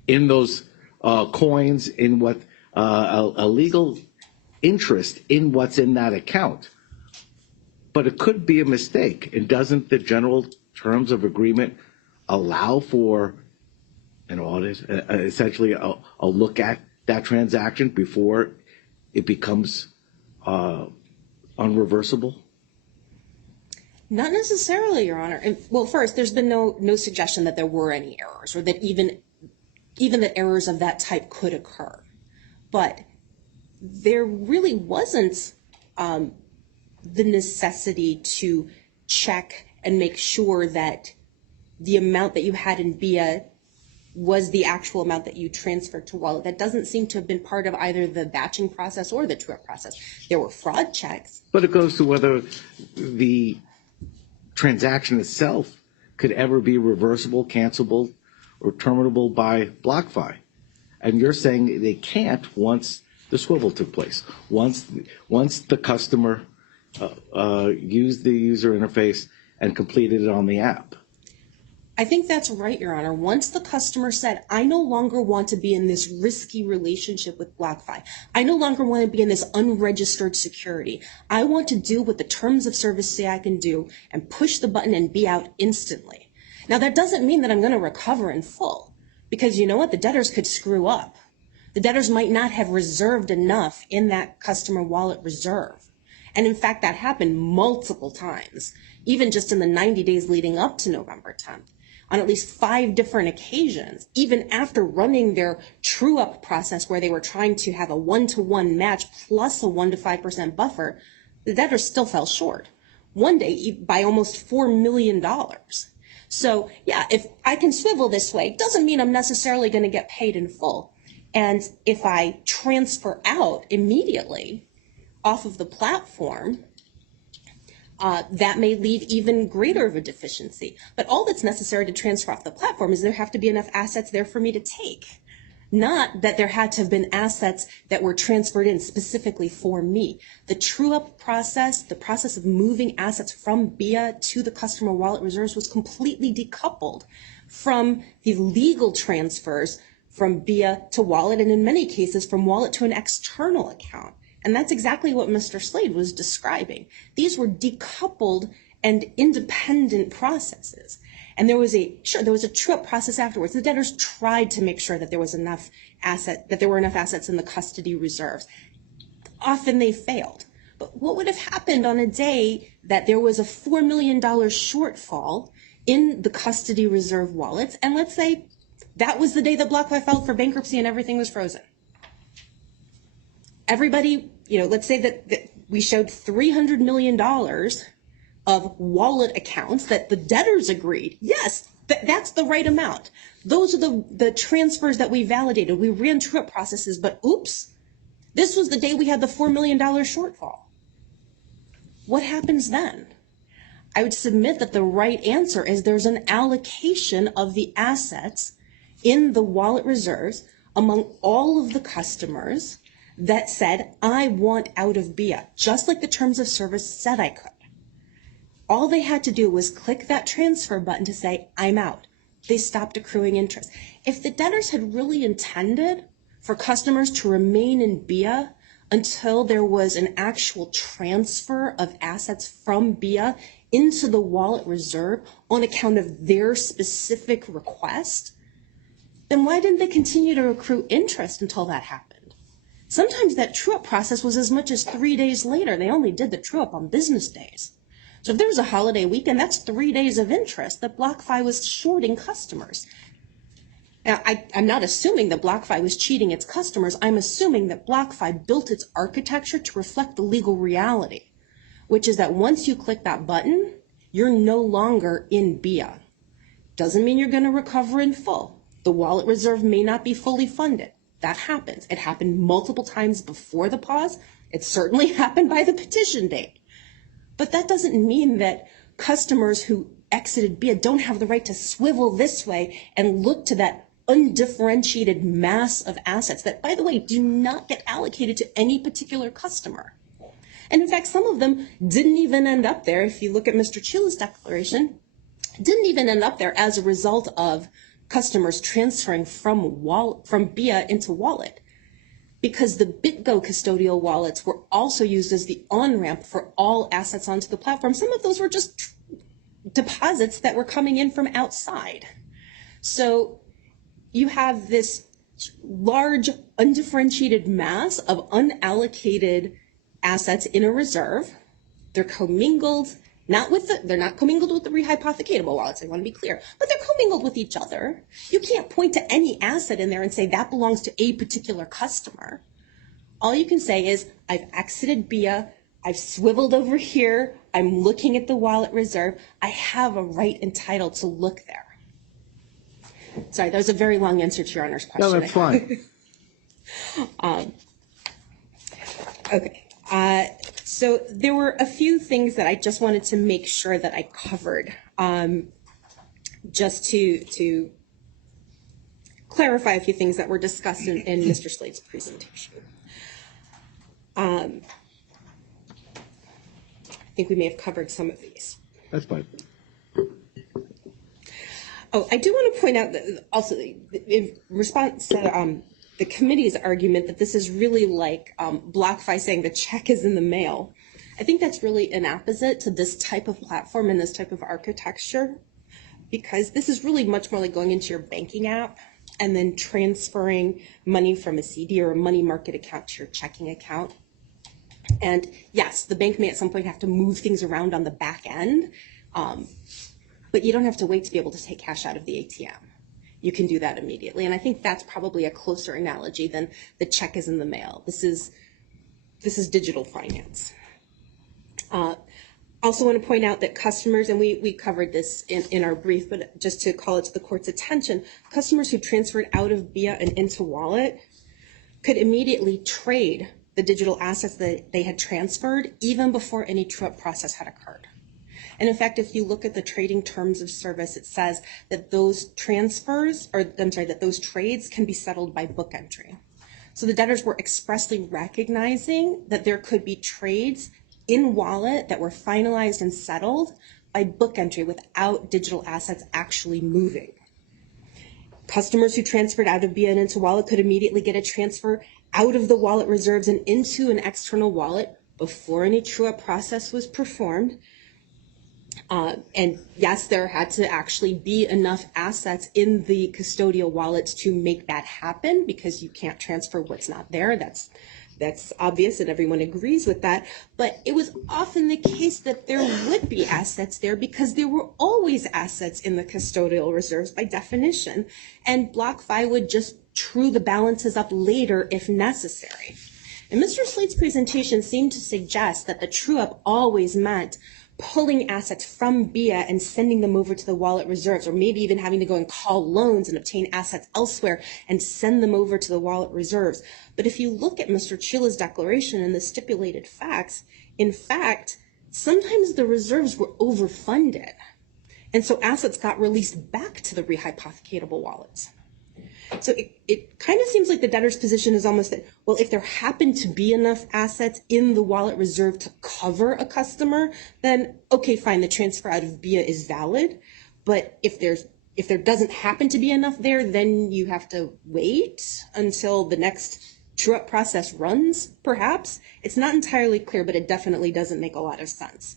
in those coins, in what a legal interest in what's in that account. But it could be a mistake. And doesn't the general terms of agreement allow for an audit, essentially a look at that transaction before it becomes unreversible? Not necessarily, Your Honor. And, well, first, there's been no suggestion that there were any errors, or that even that errors of that type could occur. But there really wasn't the necessity to check and make sure that the amount that you had in BIA was the actual amount that you transferred to wallet. That doesn't seem to have been part of either the batching process or the true-up process. There were fraud checks. But it goes to whether the transaction itself could ever be reversible, cancelable, or terminable by BlockFi. And you're saying they can't once the swivel took place. Once the customer used the user interface and completed it on the app. I think that's right, Your Honor. Once the customer said, I no longer want to be in this risky relationship with BlockFi. I no longer want to be in this unregistered security. I want to do what the terms of service say I can do and push the button and be out instantly. Now, that doesn't mean that I'm going to recover in full, because you know what? The debtors could screw up. The debtors might not have reserved enough in that customer wallet reserve. And in fact, that happened multiple times, even just in the 90 days leading up to November 10th. On at least 5 different occasions, even after running their true-up process where they were trying to have a 1-to-1 match plus a 1 to 5% buffer, the debtors still fell short. One day by almost $4 million. So yeah, if I can swivel this way, doesn't mean I'm necessarily going to get paid in full. And if I transfer out immediately off of the platform, that may leave even greater of a deficiency. But all that's necessary to transfer off the platform is there have to be enough assets there for me to take. Not that there had to have been assets that were transferred in specifically for me. The true-up process, the process of moving assets from BIA to the customer wallet reserves was completely decoupled from the legal transfers from BIA to wallet, and in many cases from wallet to an external account. And that's exactly what Mr. Slade was describing. These were decoupled and independent processes. And there was a true-up process afterwards. The debtors tried to make sure that there was enough that there were enough assets in the custody reserves. Often they failed. But what would have happened on a day that there was a $4 million shortfall in the custody reserve wallets? And let's say that was the day that BlockFi filed for bankruptcy and everything was frozen. Everybody, let's say that we showed $300 million of wallet accounts that the debtors agreed, yes, that's the right amount. Those are the transfers that we validated. We ran true-up processes, but oops, this was the day we had the $4 million shortfall. What happens then? I would submit that the right answer is there's an allocation of the assets in the wallet reserves among all of the customers that said, I want out of BIA, just like the terms of service said I could. All they had to do was click that transfer button to say, I'm out. They stopped accruing interest. If the debtors had really intended for customers to remain in BIA until there was an actual transfer of assets from BIA into the wallet reserve on account of their specific request, then why didn't they continue to accrue interest until that happened? Sometimes that true-up process was as much as 3 days later. They only did the true-up on business days. So if there was a holiday weekend, that's 3 days of interest that BlockFi was shorting customers. Now, I'm not assuming that BlockFi was cheating its customers. I'm assuming that BlockFi built its architecture to reflect the legal reality, which is that once you click that button, you're no longer in BIA. Doesn't mean you're going to recover in full. The wallet reserve may not be fully funded. That happens. It happened multiple times before the pause. It certainly happened by the petition date. But that doesn't mean that customers who exited BIA don't have the right to swivel this way and look to that undifferentiated mass of assets that, by the way, do not get allocated to any particular customer. And in fact, some of them didn't even end up there. If you look at Mr. Chila's declaration, didn't even end up there as a result of customers transferring from BIA into wallet, because the BitGo custodial wallets were also used as the on-ramp for all assets onto the platform. Some of those were just deposits that were coming in from outside. So you have this large undifferentiated mass of unallocated assets in a reserve. They're commingled, they're not commingled with the rehypothecatable wallets, I want to be clear, but they're commingled with each other. You can't point to any asset in there and say that belongs to a particular customer. All you can say is, I've exited BIA, I've swiveled over here, I'm looking at the wallet reserve, I have a right entitled to look there. Sorry, that was a very long answer to your Honor's question. No, that's fine. Okay. So there were a few things that I just wanted to make sure that I covered, just to clarify a few things that were discussed in Mr. Slade's presentation. I think we may have covered some of these. That's fine. Oh, I do want to point out that also in response to the committee's argument that this is really like BlockFi saying the check is in the mail. I think that's really an opposite to this type of platform and this type of architecture, because this is really much more like going into your banking app and then transferring money from a CD or a money market account to your checking account. And yes, the bank may at some point have to move things around on the back end, but you don't have to wait to be able to take cash out of the ATM. You can do that immediately. And I think that's probably a closer analogy than the check is in the mail. This is digital finance. Also want to point out that customers, and we covered this in our brief, but just to call it to the court's attention, customers who transferred out of BIA and into wallet could immediately trade the digital assets that they had transferred even before any true-up process had occurred. And in fact, if you look at the trading terms of service, it says that those that those trades can be settled by book entry. So the debtors were expressly recognizing that there could be trades in wallet that were finalized and settled by book entry without digital assets actually moving. Customers who transferred out of BIA and into wallet could immediately get a transfer out of the wallet reserves and into an external wallet before any true-up process was performed. And yes, there had to actually be enough assets in the custodial wallets to make that happen, because you can't transfer what's not there. That's obvious and everyone agrees with that. But it was often the case that there would be assets there because there were always assets in the custodial reserves by definition. And BlockFi would just true the balances up later if necessary. And Mr. Slade's presentation seemed to suggest that the true-up always meant pulling assets from BIA and sending them over to the wallet reserves, or maybe even having to go and call loans and obtain assets elsewhere and send them over to the wallet reserves. But if you look at Mr. Chila's declaration and the stipulated facts, in fact, sometimes the reserves were overfunded. And so assets got released back to the rehypothecatable wallets. So it kind of seems like the debtor's position is almost that, well, if there happen to be enough assets in the wallet reserve to cover a customer, then okay, fine, the transfer out of BIA is valid. But if there doesn't happen to be enough there, then you have to wait until the next true-up process runs, perhaps. It's not entirely clear, but it definitely doesn't make a lot of sense.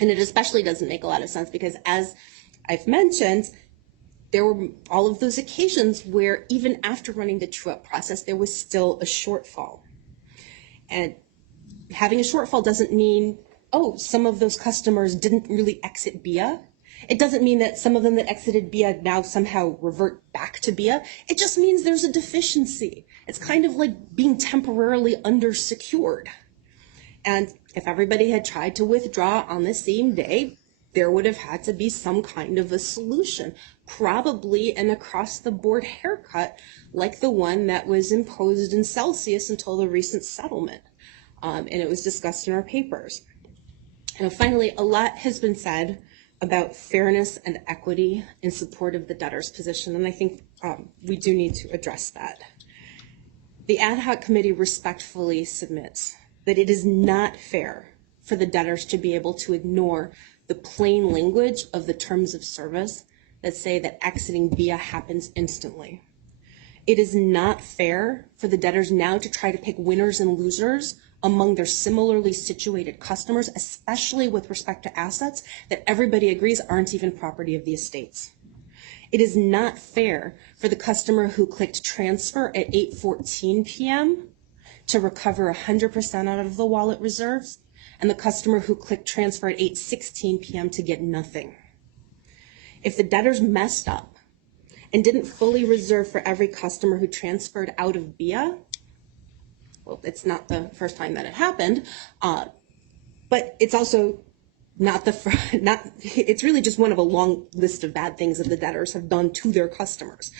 And it especially doesn't make a lot of sense because, as I've mentioned, there were all of those occasions where even after running the true-up process, there was still a shortfall. And having a shortfall doesn't mean, oh, some of those customers didn't really exit BIA. It doesn't mean that some of them that exited BIA now somehow revert back to BIA. It just means there's a deficiency. It's kind of like being temporarily undersecured. And if everybody had tried to withdraw on the same day, there would have had to be some kind of a solution, probably an across-the-board haircut like the one that was imposed in Celsius until the recent settlement. And it was discussed in our papers. And finally, a lot has been said about fairness and equity in support of the debtor's position, and I think we do need to address that. The ad hoc committee respectfully submits that it is not fair for the debtors to be able to ignore the plain language of the terms of service that say that exiting BIA happens instantly. It is not fair for the debtors now to try to pick winners and losers among their similarly situated customers, especially with respect to assets that everybody agrees aren't even property of the estates. It is not fair for the customer who clicked transfer at 8:14 p.m. to recover 100% out of the wallet reserves, and the customer who clicked transfer at 8:16 p.m. to get nothing. If the debtors messed up and didn't fully reserve for every customer who transferred out of BIA, well, it's not the first time that it happened, but it's also not it's really just one of a long list of bad things that the debtors have done to their customers.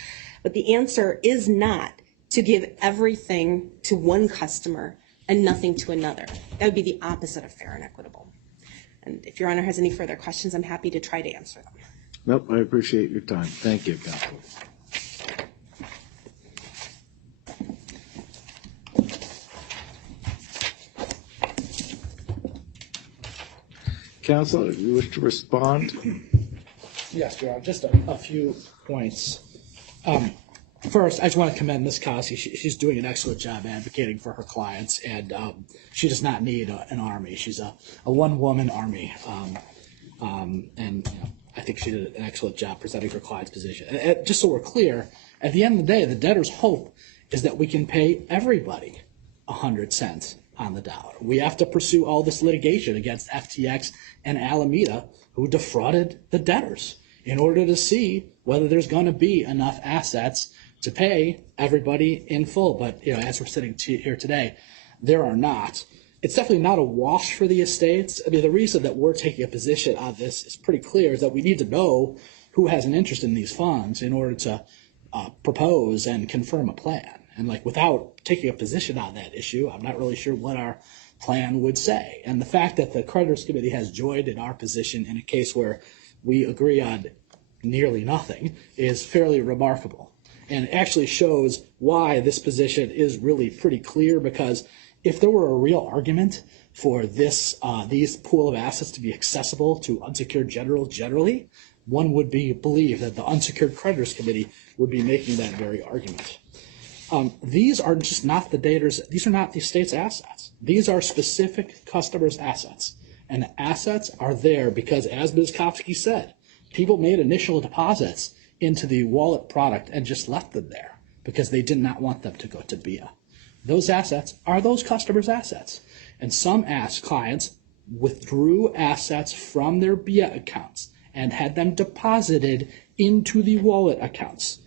But the answer is not to give everything to one customer and nothing to another. That would be the opposite of fair and equitable. And if Your Honor has any further questions, I'm happy to try to answer them. Nope, I appreciate your time. Thank you, counsel. Counsel, if you wish to respond? Yes, Your Honor, just a few points. First, I just want to commend Ms. Kosky. She's doing an excellent job advocating for her clients, and she does not need an army. She's a one-woman army, and I think she did an excellent job presenting her client's position. And just so we're clear, at the end of the day, the debtor's hope is that we can pay everybody 100 cents on the dollar. We have to pursue all this litigation against FTX and Alameda, who defrauded the debtors, in order to see whether there's going to be enough assets to pay everybody in full. But as we're sitting here today, there are not. It's definitely not a wash for the estates. I mean, the reason that we're taking a position on this is pretty clear, is that we need to know who has an interest in these funds in order to propose and confirm a plan. And without taking a position on that issue, I'm not really sure what our plan would say. And the fact that the creditors committee has joined in our position in a case where we agree on nearly nothing is fairly remarkable, and actually shows why this position is really pretty clear. Because if there were a real argument for these pool of assets to be accessible to unsecured generally, one would believe that the unsecured creditors committee would be making that very argument. These are just not the debtors. These are not the estate's assets. These are specific customers' assets. And the assets are there because, as Ms. Kosky said, people made initial deposits into the wallet product and just left them there because they did not want them to go to BIA. Those assets are those customers' assets. And some clients withdrew assets from their BIA accounts and had them deposited into the wallet accounts.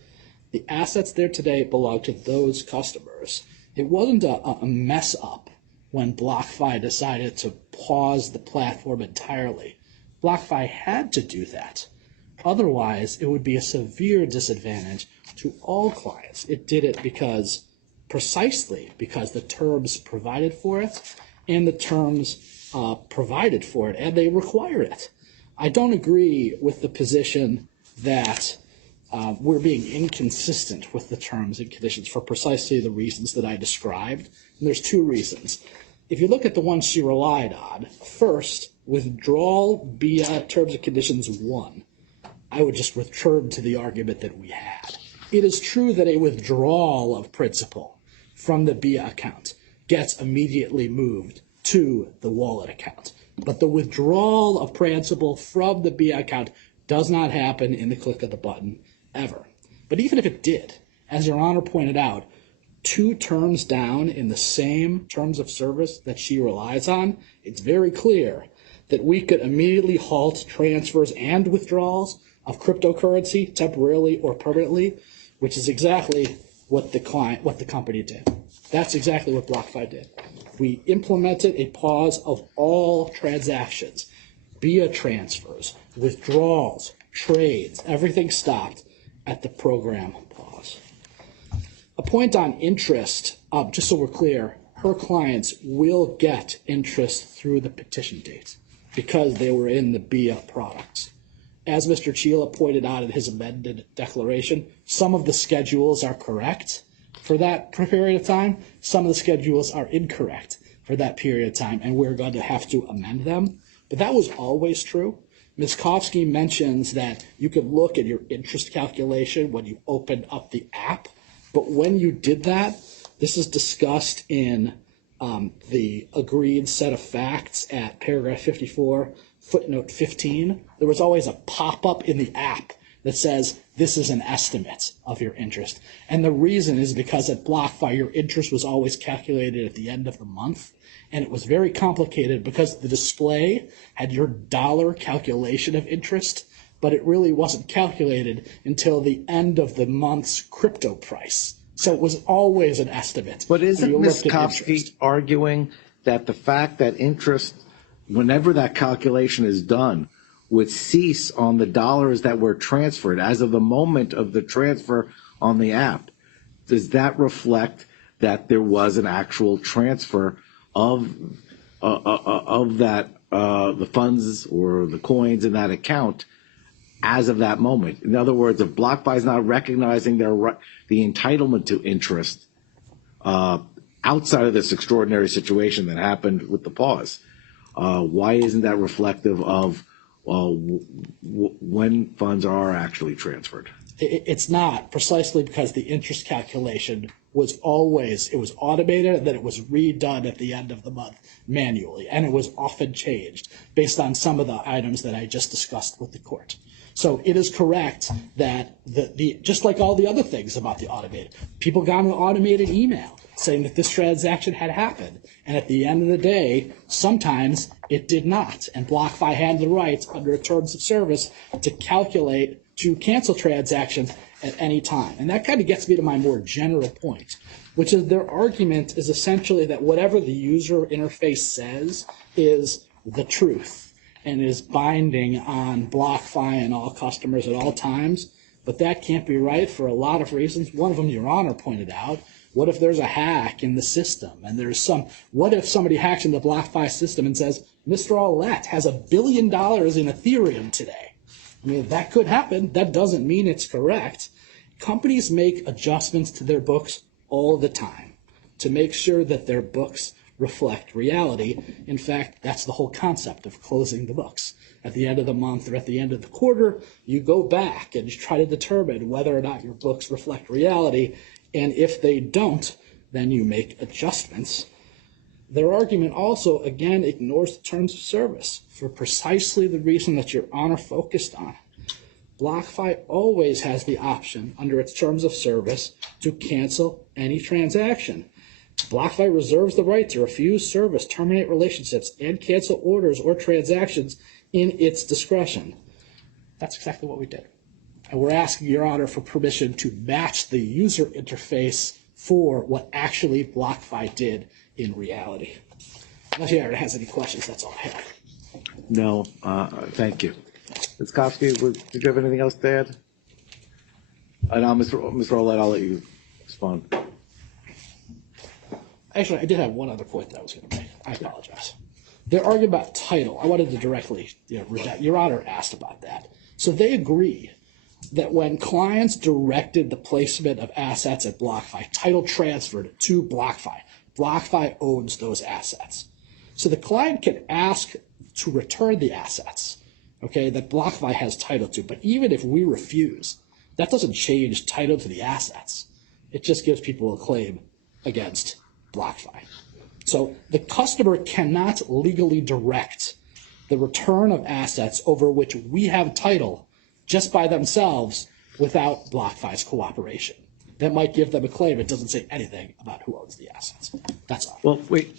The assets there today belong to those customers. It wasn't a mess up when BlockFi decided to pause the platform entirely. BlockFi had to do that. Otherwise, it would be a severe disadvantage to all clients. It did it precisely because the terms provided for it and the terms provided for it, and they require it. I don't agree with the position that we're being inconsistent with the terms and conditions for precisely the reasons that I described. And there's two reasons. If you look at the ones she relied on, first, withdrawal via terms and conditions 1, I would just return to the argument that we had. It is true that a withdrawal of principal from the BIA account gets immediately moved to the wallet account. But the withdrawal of principal from the BIA account does not happen in the click of the button ever. But even if it did, as Your Honor pointed out, 2 terms down in the same terms of service that she relies on, it's very clear that we could immediately halt transfers and withdrawals of cryptocurrency temporarily or permanently, which is exactly what the company did. That's exactly what BlockFi did. We implemented a pause of all transactions, via transfers, withdrawals, trades, everything stopped at the program pause. A point on interest, just so we're clear, her clients will get interest through the petition date because they were in the BIA products. As Mr. Chila pointed out in his amended declaration, some of the schedules are correct for that period of time. Some of the schedules are incorrect for that period of time, and we're going to have to amend them. But that was always true. Ms. Kofsky mentions that you could look at your interest calculation when you opened up the app, but when you did that, this is discussed in the agreed set of facts at paragraph 54, footnote 15. There was always a pop-up in the app that says, this is an estimate of your interest. And the reason is because at BlockFi, your interest was always calculated at the end of the month. And it was very complicated because the display had your dollar calculation of interest, but it really wasn't calculated until the end of the month's crypto price. So it was always an estimate. But isn't Ms. Kofsky arguing that the fact that interest, whenever that calculation is done, would cease on the dollars that were transferred as of the moment of the transfer on the app? Does that reflect that there was an actual transfer of that the funds or the coins in that account as of that moment? In other words, if BlockFi is not recognizing the entitlement to interest outside of this extraordinary situation that happened with the pause, why isn't that reflective of when funds are actually transferred? It's not, precisely because the interest calculation was always, it was automated, and then it was redone at the end of the month manually, and it was often changed based on some of the items that I just discussed with the court. So it is correct that just like all the other things about the automated, people got an automated email saying that this transaction had happened, and at the end of the day, sometimes it did not, and BlockFi had the rights under terms of service to cancel transactions at any time. And that kind of gets me to my more general point, which is their argument is essentially that whatever the user interface says is the truth and is binding on BlockFi and all customers at all times. But that can't be right for a lot of reasons. One of them, Your Honor pointed out. What if there's a hack in the system and what if somebody hacks in the BlockFi system and says, Mr. Aulette has $1 billion in Ethereum today? I mean, that could happen. That doesn't mean it's correct. Companies make adjustments to their books all the time to make sure that their books reflect reality. In fact, that's the whole concept of closing the books. At the end of the month or at the end of the quarter, you go back and you try to determine whether or not your books reflect reality. And if they don't, then you make adjustments. Their argument also, again, ignores the terms of service for precisely the reason that Your Honor focused on. BlockFi always has the option under its terms of service to cancel any transaction. BlockFi reserves the right to refuse service, terminate relationships, and cancel orders or transactions in its discretion. That's exactly what we did. And we're asking Your Honor for permission to match the user interface for what actually BlockFi did in reality. Unless Your Honor has any questions, that's all I have. No, thank you. Ms. Kofsky, did you have anything else to add? Now, Mr. Aulette, I'll let you respond. Actually, I did have one other point that I was going to make. I apologize. Their argument about title, I wanted to directly reject. Your Honor asked about that. So they agree that when clients directed the placement of assets at BlockFi, title transferred to BlockFi. BlockFi owns those assets. So the client can ask to return the assets, okay, that BlockFi has title to. But even if we refuse, that doesn't change title to the assets. It just gives people a claim against BlockFi. So the customer cannot legally direct the return of assets over which we have title just by themselves without BlockFi's cooperation. That might give them a claim. It doesn't say anything about who owns the assets. That's all. Well, wait,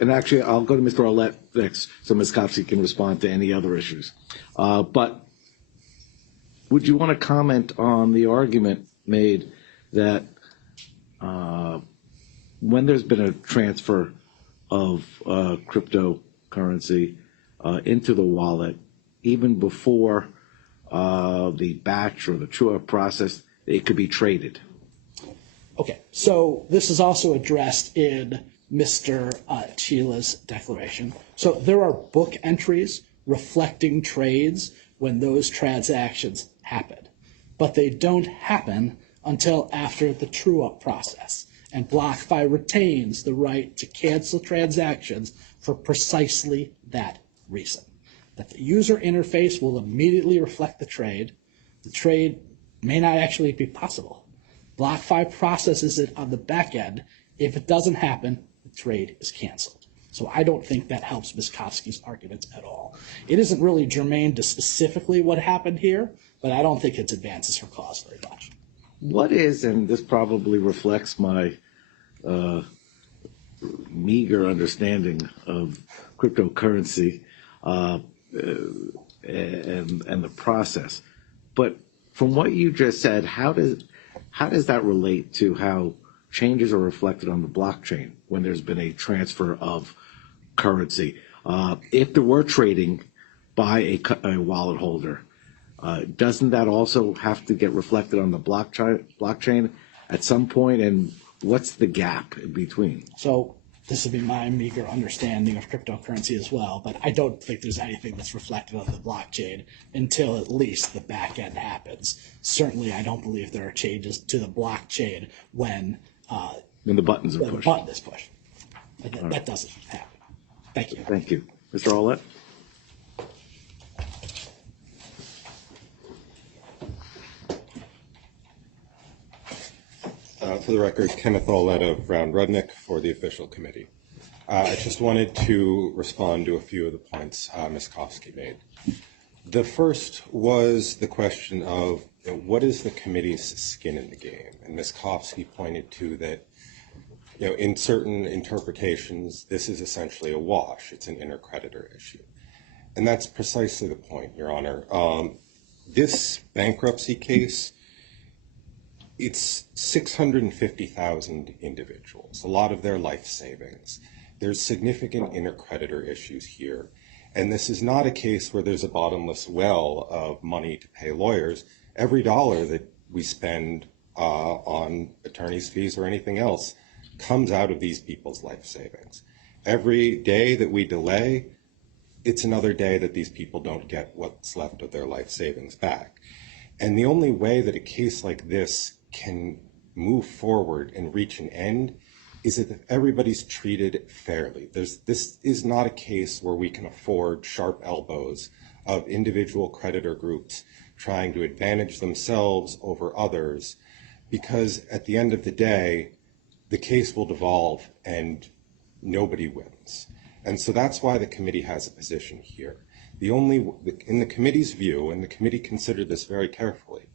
and actually, I'll go to Mr. Arlett next, so Ms. Kopsky can respond to any other issues. But would you want to comment on the argument made that when there's been a transfer of cryptocurrency into the wallet, even before the batch or the true-up process, it could be traded? Okay, so this is also addressed in Mr. Chila's declaration. So there are book entries reflecting trades when those transactions happen, but they don't happen until after the true-up process. And BlockFi retains the right to cancel transactions for precisely that reason. That the user interface will immediately reflect the trade. The trade may not actually be possible. BlockFi processes it on the back end. If it doesn't happen, the trade is canceled. So I don't think that helps Ms. Kopsky's arguments at all. It isn't really germane to specifically what happened here, but I don't think it advances her cause very much. What is, and this probably reflects my meager understanding of cryptocurrency and the process, but from what you just said, how does that relate to how changes are reflected on the blockchain when there's been a transfer of currency? If there were trading by a wallet holder, doesn't that also have to get reflected on the blockchain at some point? And what's the gap in between? So this would be my meager understanding of cryptocurrency as well, but I don't think there's anything that's reflected on the blockchain until at least the back end happens. Certainly, I don't believe there are changes to the blockchain when the buttons are pushed. The button is pushed. That doesn't happen. Thank you. Thank you. Mr. Arlett? For the record, Kenneth Arlett of Brown Rudnick for the official committee. I just wanted to respond to a few of the points Ms. Kopsky made. The first was the question of what is the committee's skin in the game? And Ms. Kopsky pointed to that, in certain interpretations, this is essentially a wash. It's an intercreditor issue. And that's precisely the point, Your Honor. This bankruptcy case, it's 650,000 individuals, a lot of their life savings. There's significant intercreditor issues here. And this is not a case where there's a bottomless well of money to pay lawyers. Every dollar that we spend on attorney's fees or anything else comes out of these people's life savings. Every day that we delay, it's another day that these people don't get what's left of their life savings back. And the only way that a case like this can move forward and reach an end is if everybody's treated fairly. This is not a case where we can afford sharp elbows of individual creditor groups trying to advantage themselves over others, because at the end of the day, the case will devolve and nobody wins. And so that's why the committee has a position here. In the committee's view, and the committee considered this very carefully,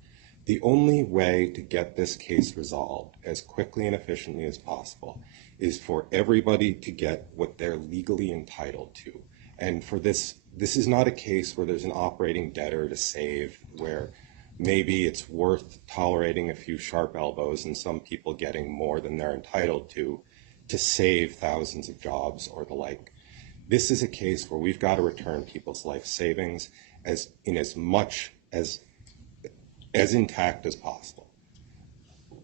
the only way to get this case resolved as quickly and efficiently as possible is for everybody to get what they're legally entitled to. And for this is not a case where there's an operating debtor to save, where maybe it's worth tolerating a few sharp elbows and some people getting more than they're entitled to save thousands of jobs or the like. This is a case where we've got to return people's life savings as much as intact as possible.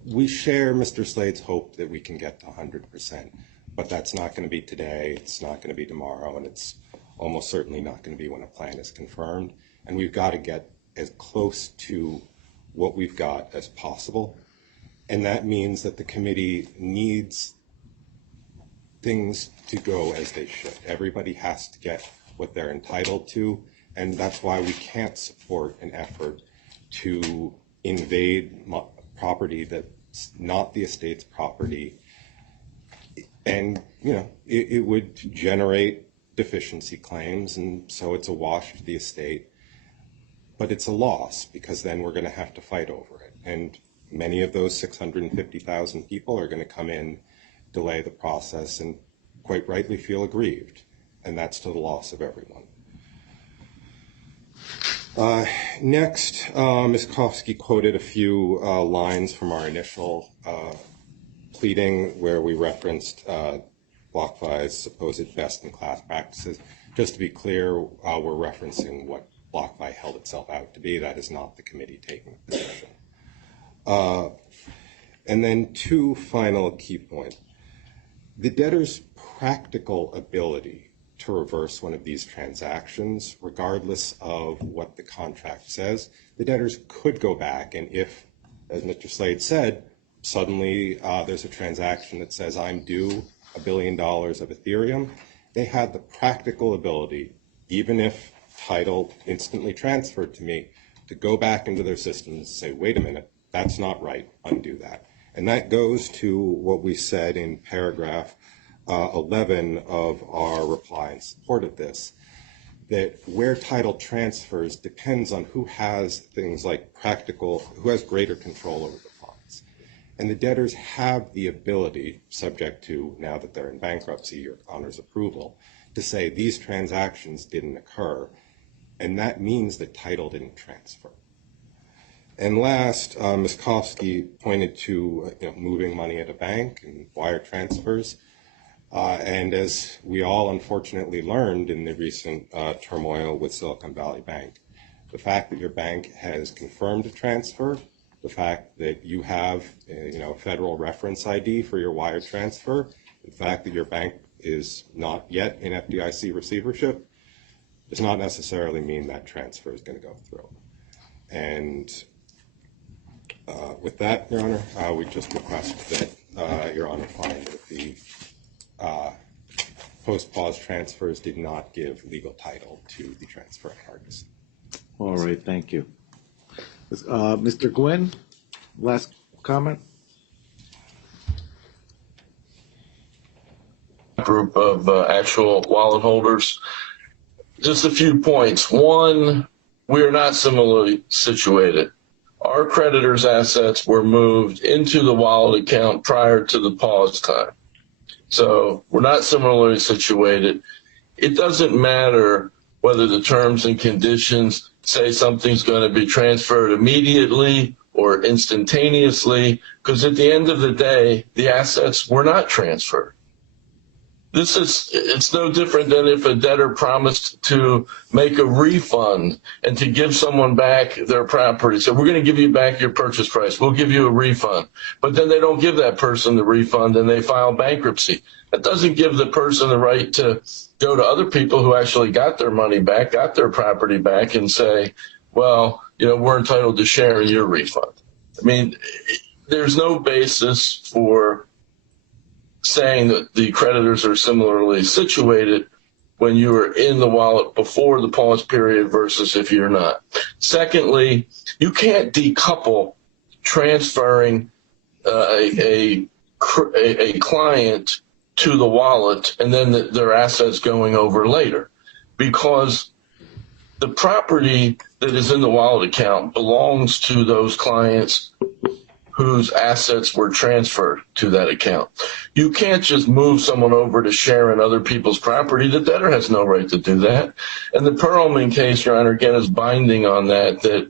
We share Mr. Slade's hope that we can get to 100%, but that's not going to be today, it's not going to be tomorrow, and it's almost certainly not going to be when a plan is confirmed. And we've got to get as close to what we've got as possible. And that means that the committee needs things to go as they should. Everybody has to get what they're entitled to. And that's why we can't support an effort to invade property that's not the estate's property. And, you know, it would generate deficiency claims, and so it's a wash to the estate. But it's a loss, because then we're going to have to fight over it. And many of those 650,000 people are going to come in, delay the process, and quite rightly feel aggrieved. And that's to the loss of everyone. Next, Ms. Kofsky quoted a few lines from our initial pleading where we referenced BlockFi's supposed best-in-class practices. Just to be clear, we're referencing what BlockFi held itself out to be. That is not the committee taking a position. And then two final key points. The debtor's practical ability to reverse one of these transactions, regardless of what the contract says, the debtors could go back, and if, as Mr. Slade said, suddenly there's a transaction that says I'm due $1 billion of Ethereum, they had the practical ability, even if title instantly transferred to me, to go back into their systems and say, wait a minute, that's not right, undo that. And that goes to what we said in paragraph 11 of our reply in support of this, that where title transfers depends on who has things like who has greater control over the funds. And the debtors have the ability, subject to, now that they're in bankruptcy, your Honor's approval, to say these transactions didn't occur, and that means that title didn't transfer. And last, Ms. Kofsky pointed to moving money at a bank and wire transfers. And as we all unfortunately learned in the recent turmoil with Silicon Valley Bank, the fact that your bank has confirmed a transfer, the fact that you have a federal reference ID for your wire transfer, the fact that your bank is not yet in FDIC receivership, does not necessarily mean that transfer is going to go through. And with that, Your Honor, we just request that Your Honor find that the post-pause transfers did not give legal title to the transferring parties. All right, thank you. Mr. Gwynn, last comment? Group of actual wallet holders. Just a few points. One, we are not similarly situated. Our creditors' assets were moved into the wallet account prior to the pause time. So we're not similarly situated. It doesn't matter whether the terms and conditions say something's going to be transferred immediately or instantaneously, because at the end of the day, the assets were not transferred. It's no different than if a debtor promised to make a refund and to give someone back their property. So we're going to give you back your purchase price. We'll give you a refund. But then they don't give that person the refund and they file bankruptcy. That doesn't give the person the right to go to other people who actually got their money back, got their property back, and say, well, we're entitled to share in your refund. I mean, there's no basis for saying that the creditors are similarly situated when you are in the wallet before the pause period versus if you're not. Secondly, you can't decouple transferring a client to the wallet and then their assets going over later, because the property that is in the wallet account belongs to those clients whose assets were transferred to that account. You can't just move someone over to share in other people's property. The debtor has no right to do that. And the Perlman case, Your Honor, again, is binding on that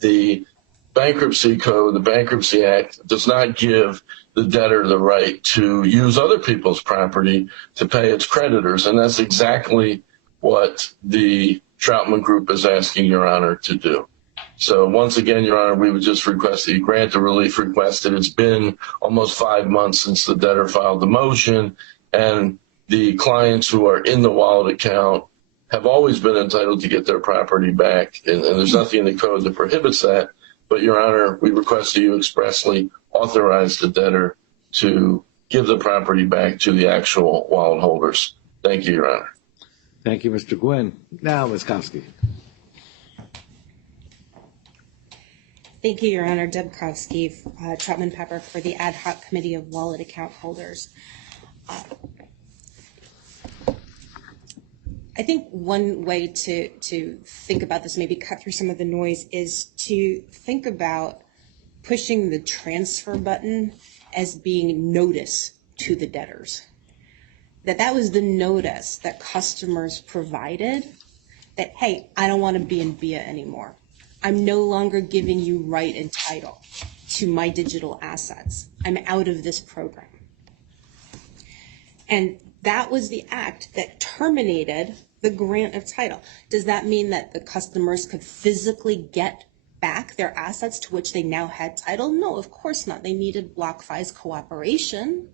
the bankruptcy code, the Bankruptcy Act, does not give the debtor the right to use other people's property to pay its creditors. And that's exactly what the Troutman Group is asking Your Honor to do. So once again, Your Honor, we would just request that you grant the relief requested. It's been almost 5 months since the debtor filed the motion, and the clients who are in the wallet account have always been entitled to get their property back, and there's nothing in the code that prohibits that. But, Your Honor, we request that you expressly authorize the debtor to give the property back to the actual wallet holders. Thank you, Your Honor. Thank you, Mr. Gwynn. Now, Ms. Kowski. Thank you, Your Honor. Deb Kowski, Troutman Pepper for the Ad Hoc Committee of Wallet Account Holders. I think one way to think about this, maybe cut through some of the noise, is to think about pushing the transfer button as being notice to the debtors. That was the notice that customers provided that, hey, I don't want to be in BIA anymore. I'm no longer giving you right and title to my digital assets. I'm out of this program. And that was the act that terminated the grant of title. Does that mean that the customers could physically get back their assets to which they now had title? No, of course not. They needed BlockFi's cooperation.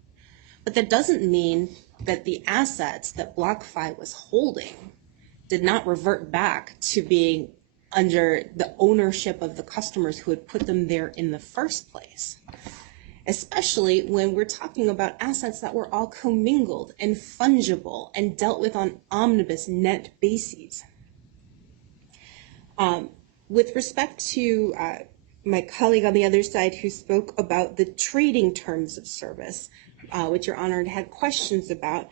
But that doesn't mean that the assets that BlockFi was holding did not revert back to being under the ownership of the customers who had put them there in the first place, especially when we're talking about assets that were all commingled and fungible and dealt with on omnibus net bases. With respect to my colleague on the other side who spoke about the trading terms of service, which Your Honor had questions about,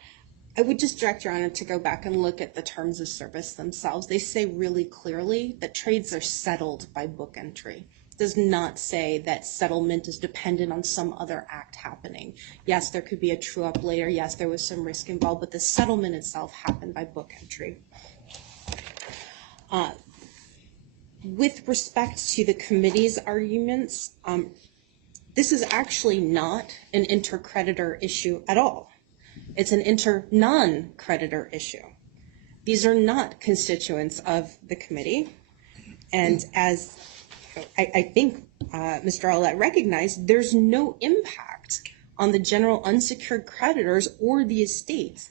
I would just direct Your Honor to go back and look at the terms of service themselves. They say really clearly that trades are settled by book entry. It does not say that settlement is dependent on some other act happening. Yes, there could be a true up later. Yes, there was some risk involved, but the settlement itself happened by book entry. With respect to the committee's arguments, this is actually not an intercreditor issue at all. It's an non-creditor issue. These are not constituents of the committee. And as I think Mr. Allett recognized, there's no impact on the general unsecured creditors or the estates.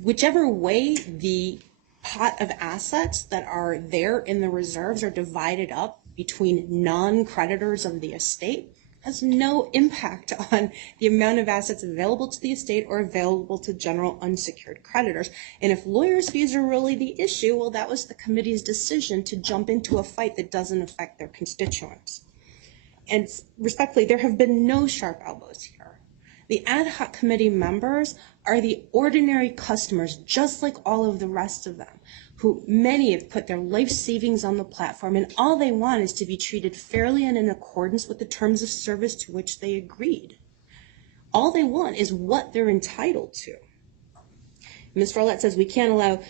Whichever way the pot of assets that are there in the reserves are divided up between non-creditors of the estate has no impact on the amount of assets available to the estate or available to general unsecured creditors. And if lawyers' fees are really the issue, well, that was the committee's decision to jump into a fight that doesn't affect their constituents. And respectfully, there have been no sharp elbows here. The ad hoc committee members are the ordinary customers, just like all of the rest of them, who many have put their life savings on the platform, and all they want is to be treated fairly and in accordance with the terms of service to which they agreed. All they want is what they're entitled to. Mr. Allett says we can't allow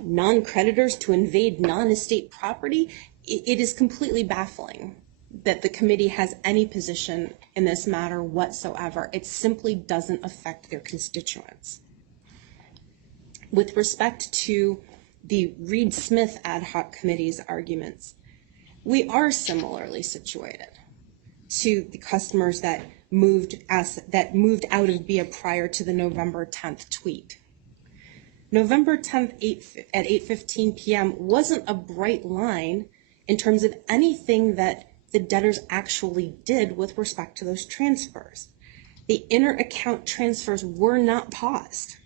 non-creditors to invade non-estate property. It is completely baffling that the committee has any position in this matter whatsoever. It simply doesn't affect their constituents. With respect to the Reed-Smith ad hoc committee's arguments, we are similarly situated to the customers that moved out of BIA prior to the November 10th tweet. November 10th at 8:15 p.m. wasn't a bright line in terms of anything that the debtors actually did with respect to those transfers. The inter-account transfers were not paused.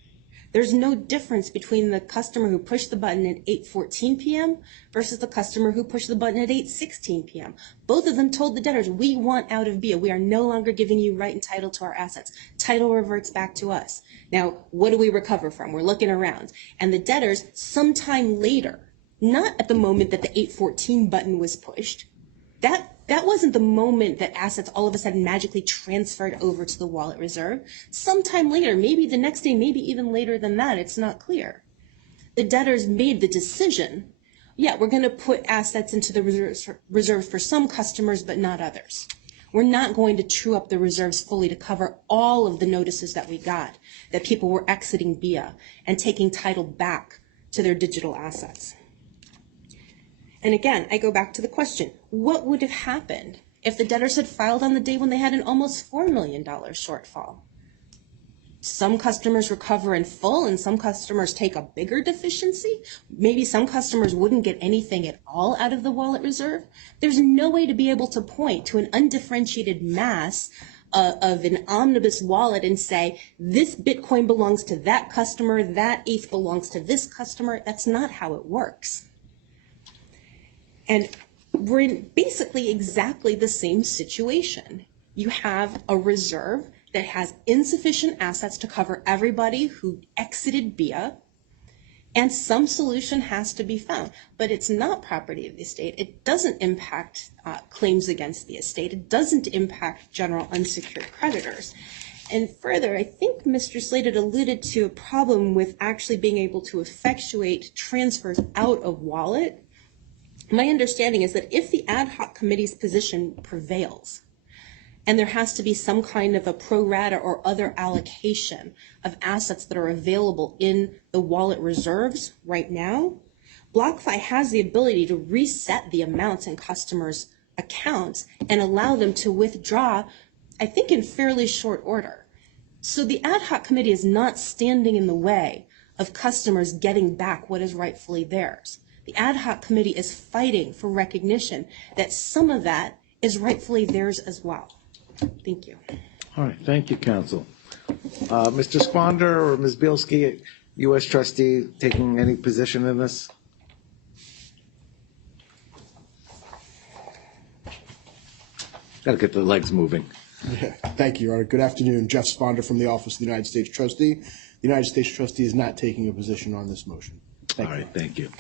There's no difference between the customer who pushed the button at 8:14 p.m. versus the customer who pushed the button at 8:16 p.m. Both of them told the debtors, we want out of BIA. We are no longer giving you right and title to our assets. Title reverts back to us. Now, what do we recover from? We're looking around. And the debtors, sometime later, not at the moment that the 8:14 button was pushed, that wasn't the moment that assets all of a sudden magically transferred over to the wallet reserve. Sometime later, maybe the next day, maybe even later than that, it's not clear. The debtors made the decision, yeah, we're going to put assets into the reserve for some customers, but not others. We're not going to true up the reserves fully to cover all of the notices that we got, that people were exiting BIA and taking title back to their digital assets. And again, I go back to the question, what would have happened if the debtors had filed on the day when they had an almost $4 million shortfall? some customers recover in full and some customers take a bigger deficiency. Maybe some customers wouldn't get anything at all out of the wallet reserve. There's no way to be able to point to an undifferentiated mass of an omnibus wallet and say, this Bitcoin belongs to that customer, that ETH belongs to this customer. That's not how it works. And we're in basically exactly the same situation. You have a reserve that has insufficient assets to cover everybody who exited BIA, and some solution has to be found. But it's not property of the estate. It doesn't impact claims against the estate. It doesn't impact general unsecured creditors. And further, I think Mr. Slade had alluded to a problem with actually being able to effectuate transfers out of wallet. My understanding is that if the ad hoc committee's position prevails, and there has to be some kind of a pro rata or other allocation of assets that are available in the wallet reserves right now, BlockFi has the ability to reset the amounts in customers' accounts and allow them to withdraw, I think, in fairly short order. So the ad hoc committee is not standing in the way of customers getting back what is rightfully theirs. The ad hoc committee is fighting for recognition that some of that is rightfully theirs as well. Thank you. All right, thank you, counsel. Mr. Sponder or Ms. Bielski, U.S. trustee, taking any position in this? Got to get the legs moving. Thank you, Your Honor. Good afternoon. Jeff Sponder from the Office of the United States Trustee. The United States Trustee is not taking a position on this motion. All right, thank you.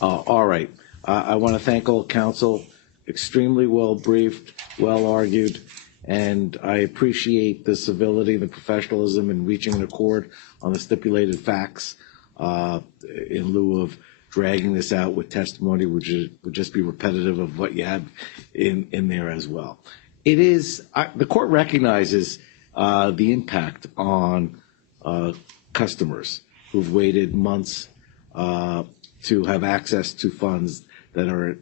All right, I want to thank all counsel. Extremely well briefed, well argued, and I appreciate the civility, the professionalism in reaching an accord on the stipulated facts in lieu of dragging this out with testimony, which would just be repetitive of what you had in there as well. It is, the court recognizes the impact on customers who've waited months to have access to funds that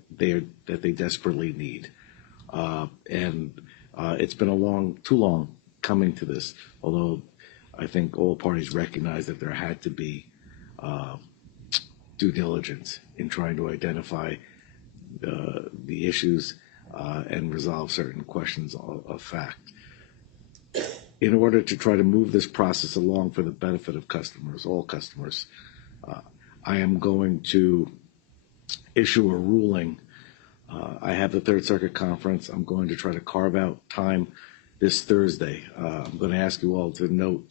they desperately need. And it's been too long coming to this, although I think all parties recognize that there had to be due diligence in trying to identify the issues and resolve certain questions of fact. In order to try to move this process along for the benefit of customers, all customers, I am going to issue a ruling. I have the Third Circuit Conference. I'm going to try to carve out time this Thursday. I'm going to ask you all to note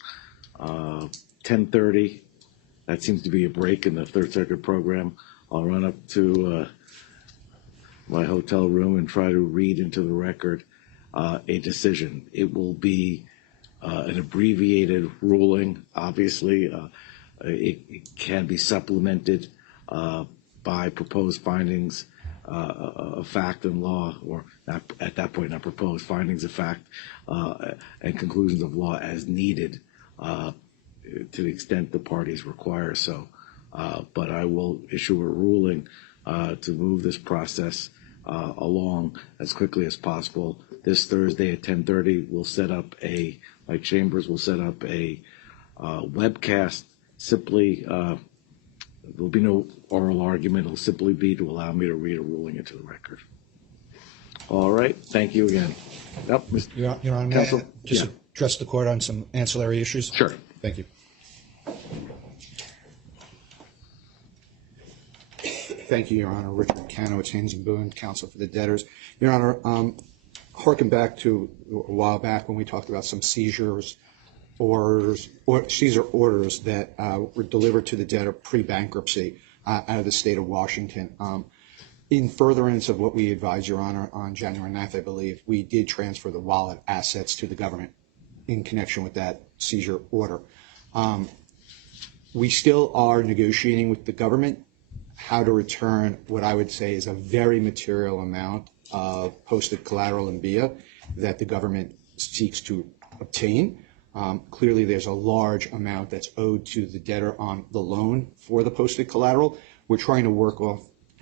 10:30. That seems to be a break in the Third Circuit program. I'll run up to my hotel room and try to read into the record a decision. It will be an abbreviated ruling. Obviously, it can be supplemented by proposed findings of fact and law, or not, at that point, not proposed findings of fact and conclusions of law as needed to the extent the parties require so. But I will issue a ruling to move this process along as quickly as possible. This Thursday at 10:30, we'll set up my chambers will set up a webcast. Simply, there'll be no oral argument. It'll simply be to allow me to read a ruling into the record. All right. Thank you again. Yep, Mr. Your Honor, Counsel? may I just address the court on some ancillary issues? Sure. Thank you. Thank you, Your Honor. Richard Canowitz, Haynes and Boone, counsel for the debtors. Your Honor, harken back to a while back when we talked about some seizure orders that were delivered to the debtor pre-bankruptcy out of the state of Washington. In furtherance of what we advised, Your Honor, on January 9th, I believe, we did transfer the wallet assets to the government in connection with that seizure order. We still are negotiating with the government how to return what I would say is a very material amount of posted collateral in BIA that the government seeks to obtain. Clearly, there's a large amount that's owed to the debtor on the loan for the posted collateral. We're trying to work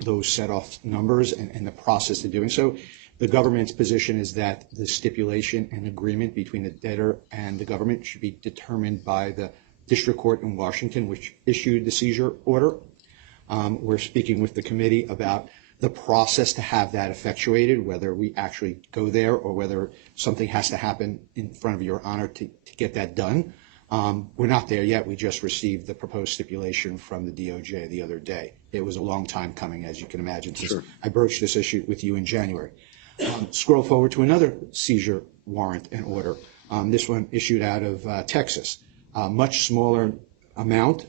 those set-off numbers and the process of doing so. The government's position is that the stipulation and agreement between the debtor and the government should be determined by the district court in Washington, which issued the seizure order. We're speaking with the committee about the process to have that effectuated, whether we actually go there or whether something has to happen in front of your honor to get that done. We're not there yet. We just received the proposed stipulation from the DOJ the other day. It was a long time coming, as you can imagine, since I broached this issue with you in January. Scroll forward to another seizure warrant and order. This one issued out of Texas. Much smaller amount.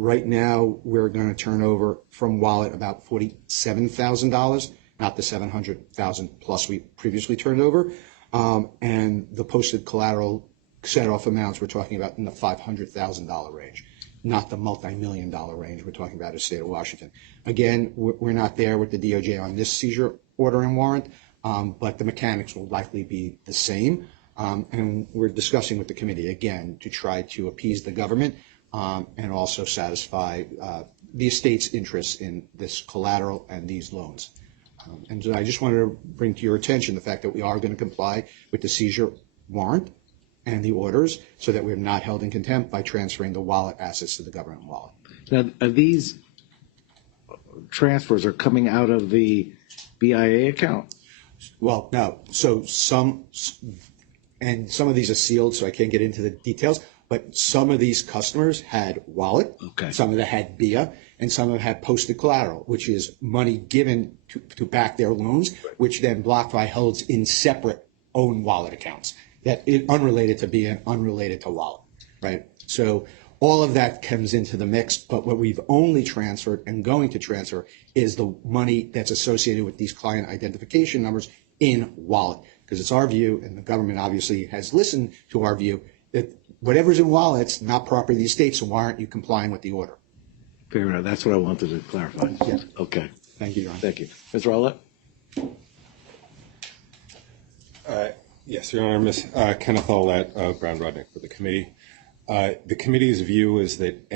Right now, we're going to turn over from wallet about $47,000, not the $700,000 plus we previously turned over. And the posted collateral set-off amounts we're talking about in the $500,000 range, not the multi-million-dollar range we're talking about in the state of Washington. Again, we're not there with the DOJ on this seizure order and warrant, but the mechanics will likely be the same. And we're discussing with the committee, again, to try to appease the government and also satisfy the estate's interests in this collateral and these loans. And so I just wanted to bring to your attention the fact that we are going to comply with the seizure warrant and the orders so that we're not held in contempt by transferring the wallet assets to the government wallet. Now, these transfers are coming out of the BIA account? Well, no. So some of these are sealed, so I can't get into the details, but some of these customers had wallet, some of them had BIA, and some of them had posted collateral, which is money given to back their loans, which then BlockFi holds in separate own wallet accounts that is unrelated to BIA and unrelated to wallet, right? So all of that comes into the mix, but what we've only transferred and going to transfer is the money that's associated with these client identification numbers in wallet, because it's our view, and the government obviously has listened to our view, that whatever's in wallet's not property of the estate, so why aren't you complying with the order? Fair enough. That's what I wanted to clarify. Yeah. Okay. Thank you, Your Honor. Thank you. Ms. Rowlett? Yes, Your Honor. Ms. Kenneth Allett, Brown Rudnick for the committee. The committee's view is that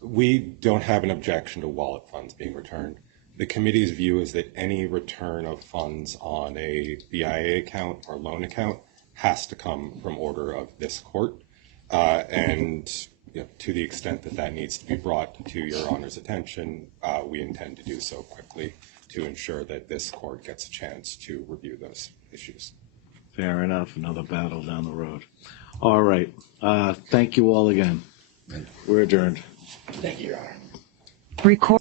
we don't have an objection to wallet funds being returned. The committee's view is that any return of funds on a BIA account or loan account has to come from order of this court. And to the extent that that needs to be brought to Your Honor's attention, we intend to do so quickly to ensure that this court gets a chance to review those issues. Fair enough. Another battle down the road. All right. Thank you all again. We're adjourned. Thank you, Your Honor. Record.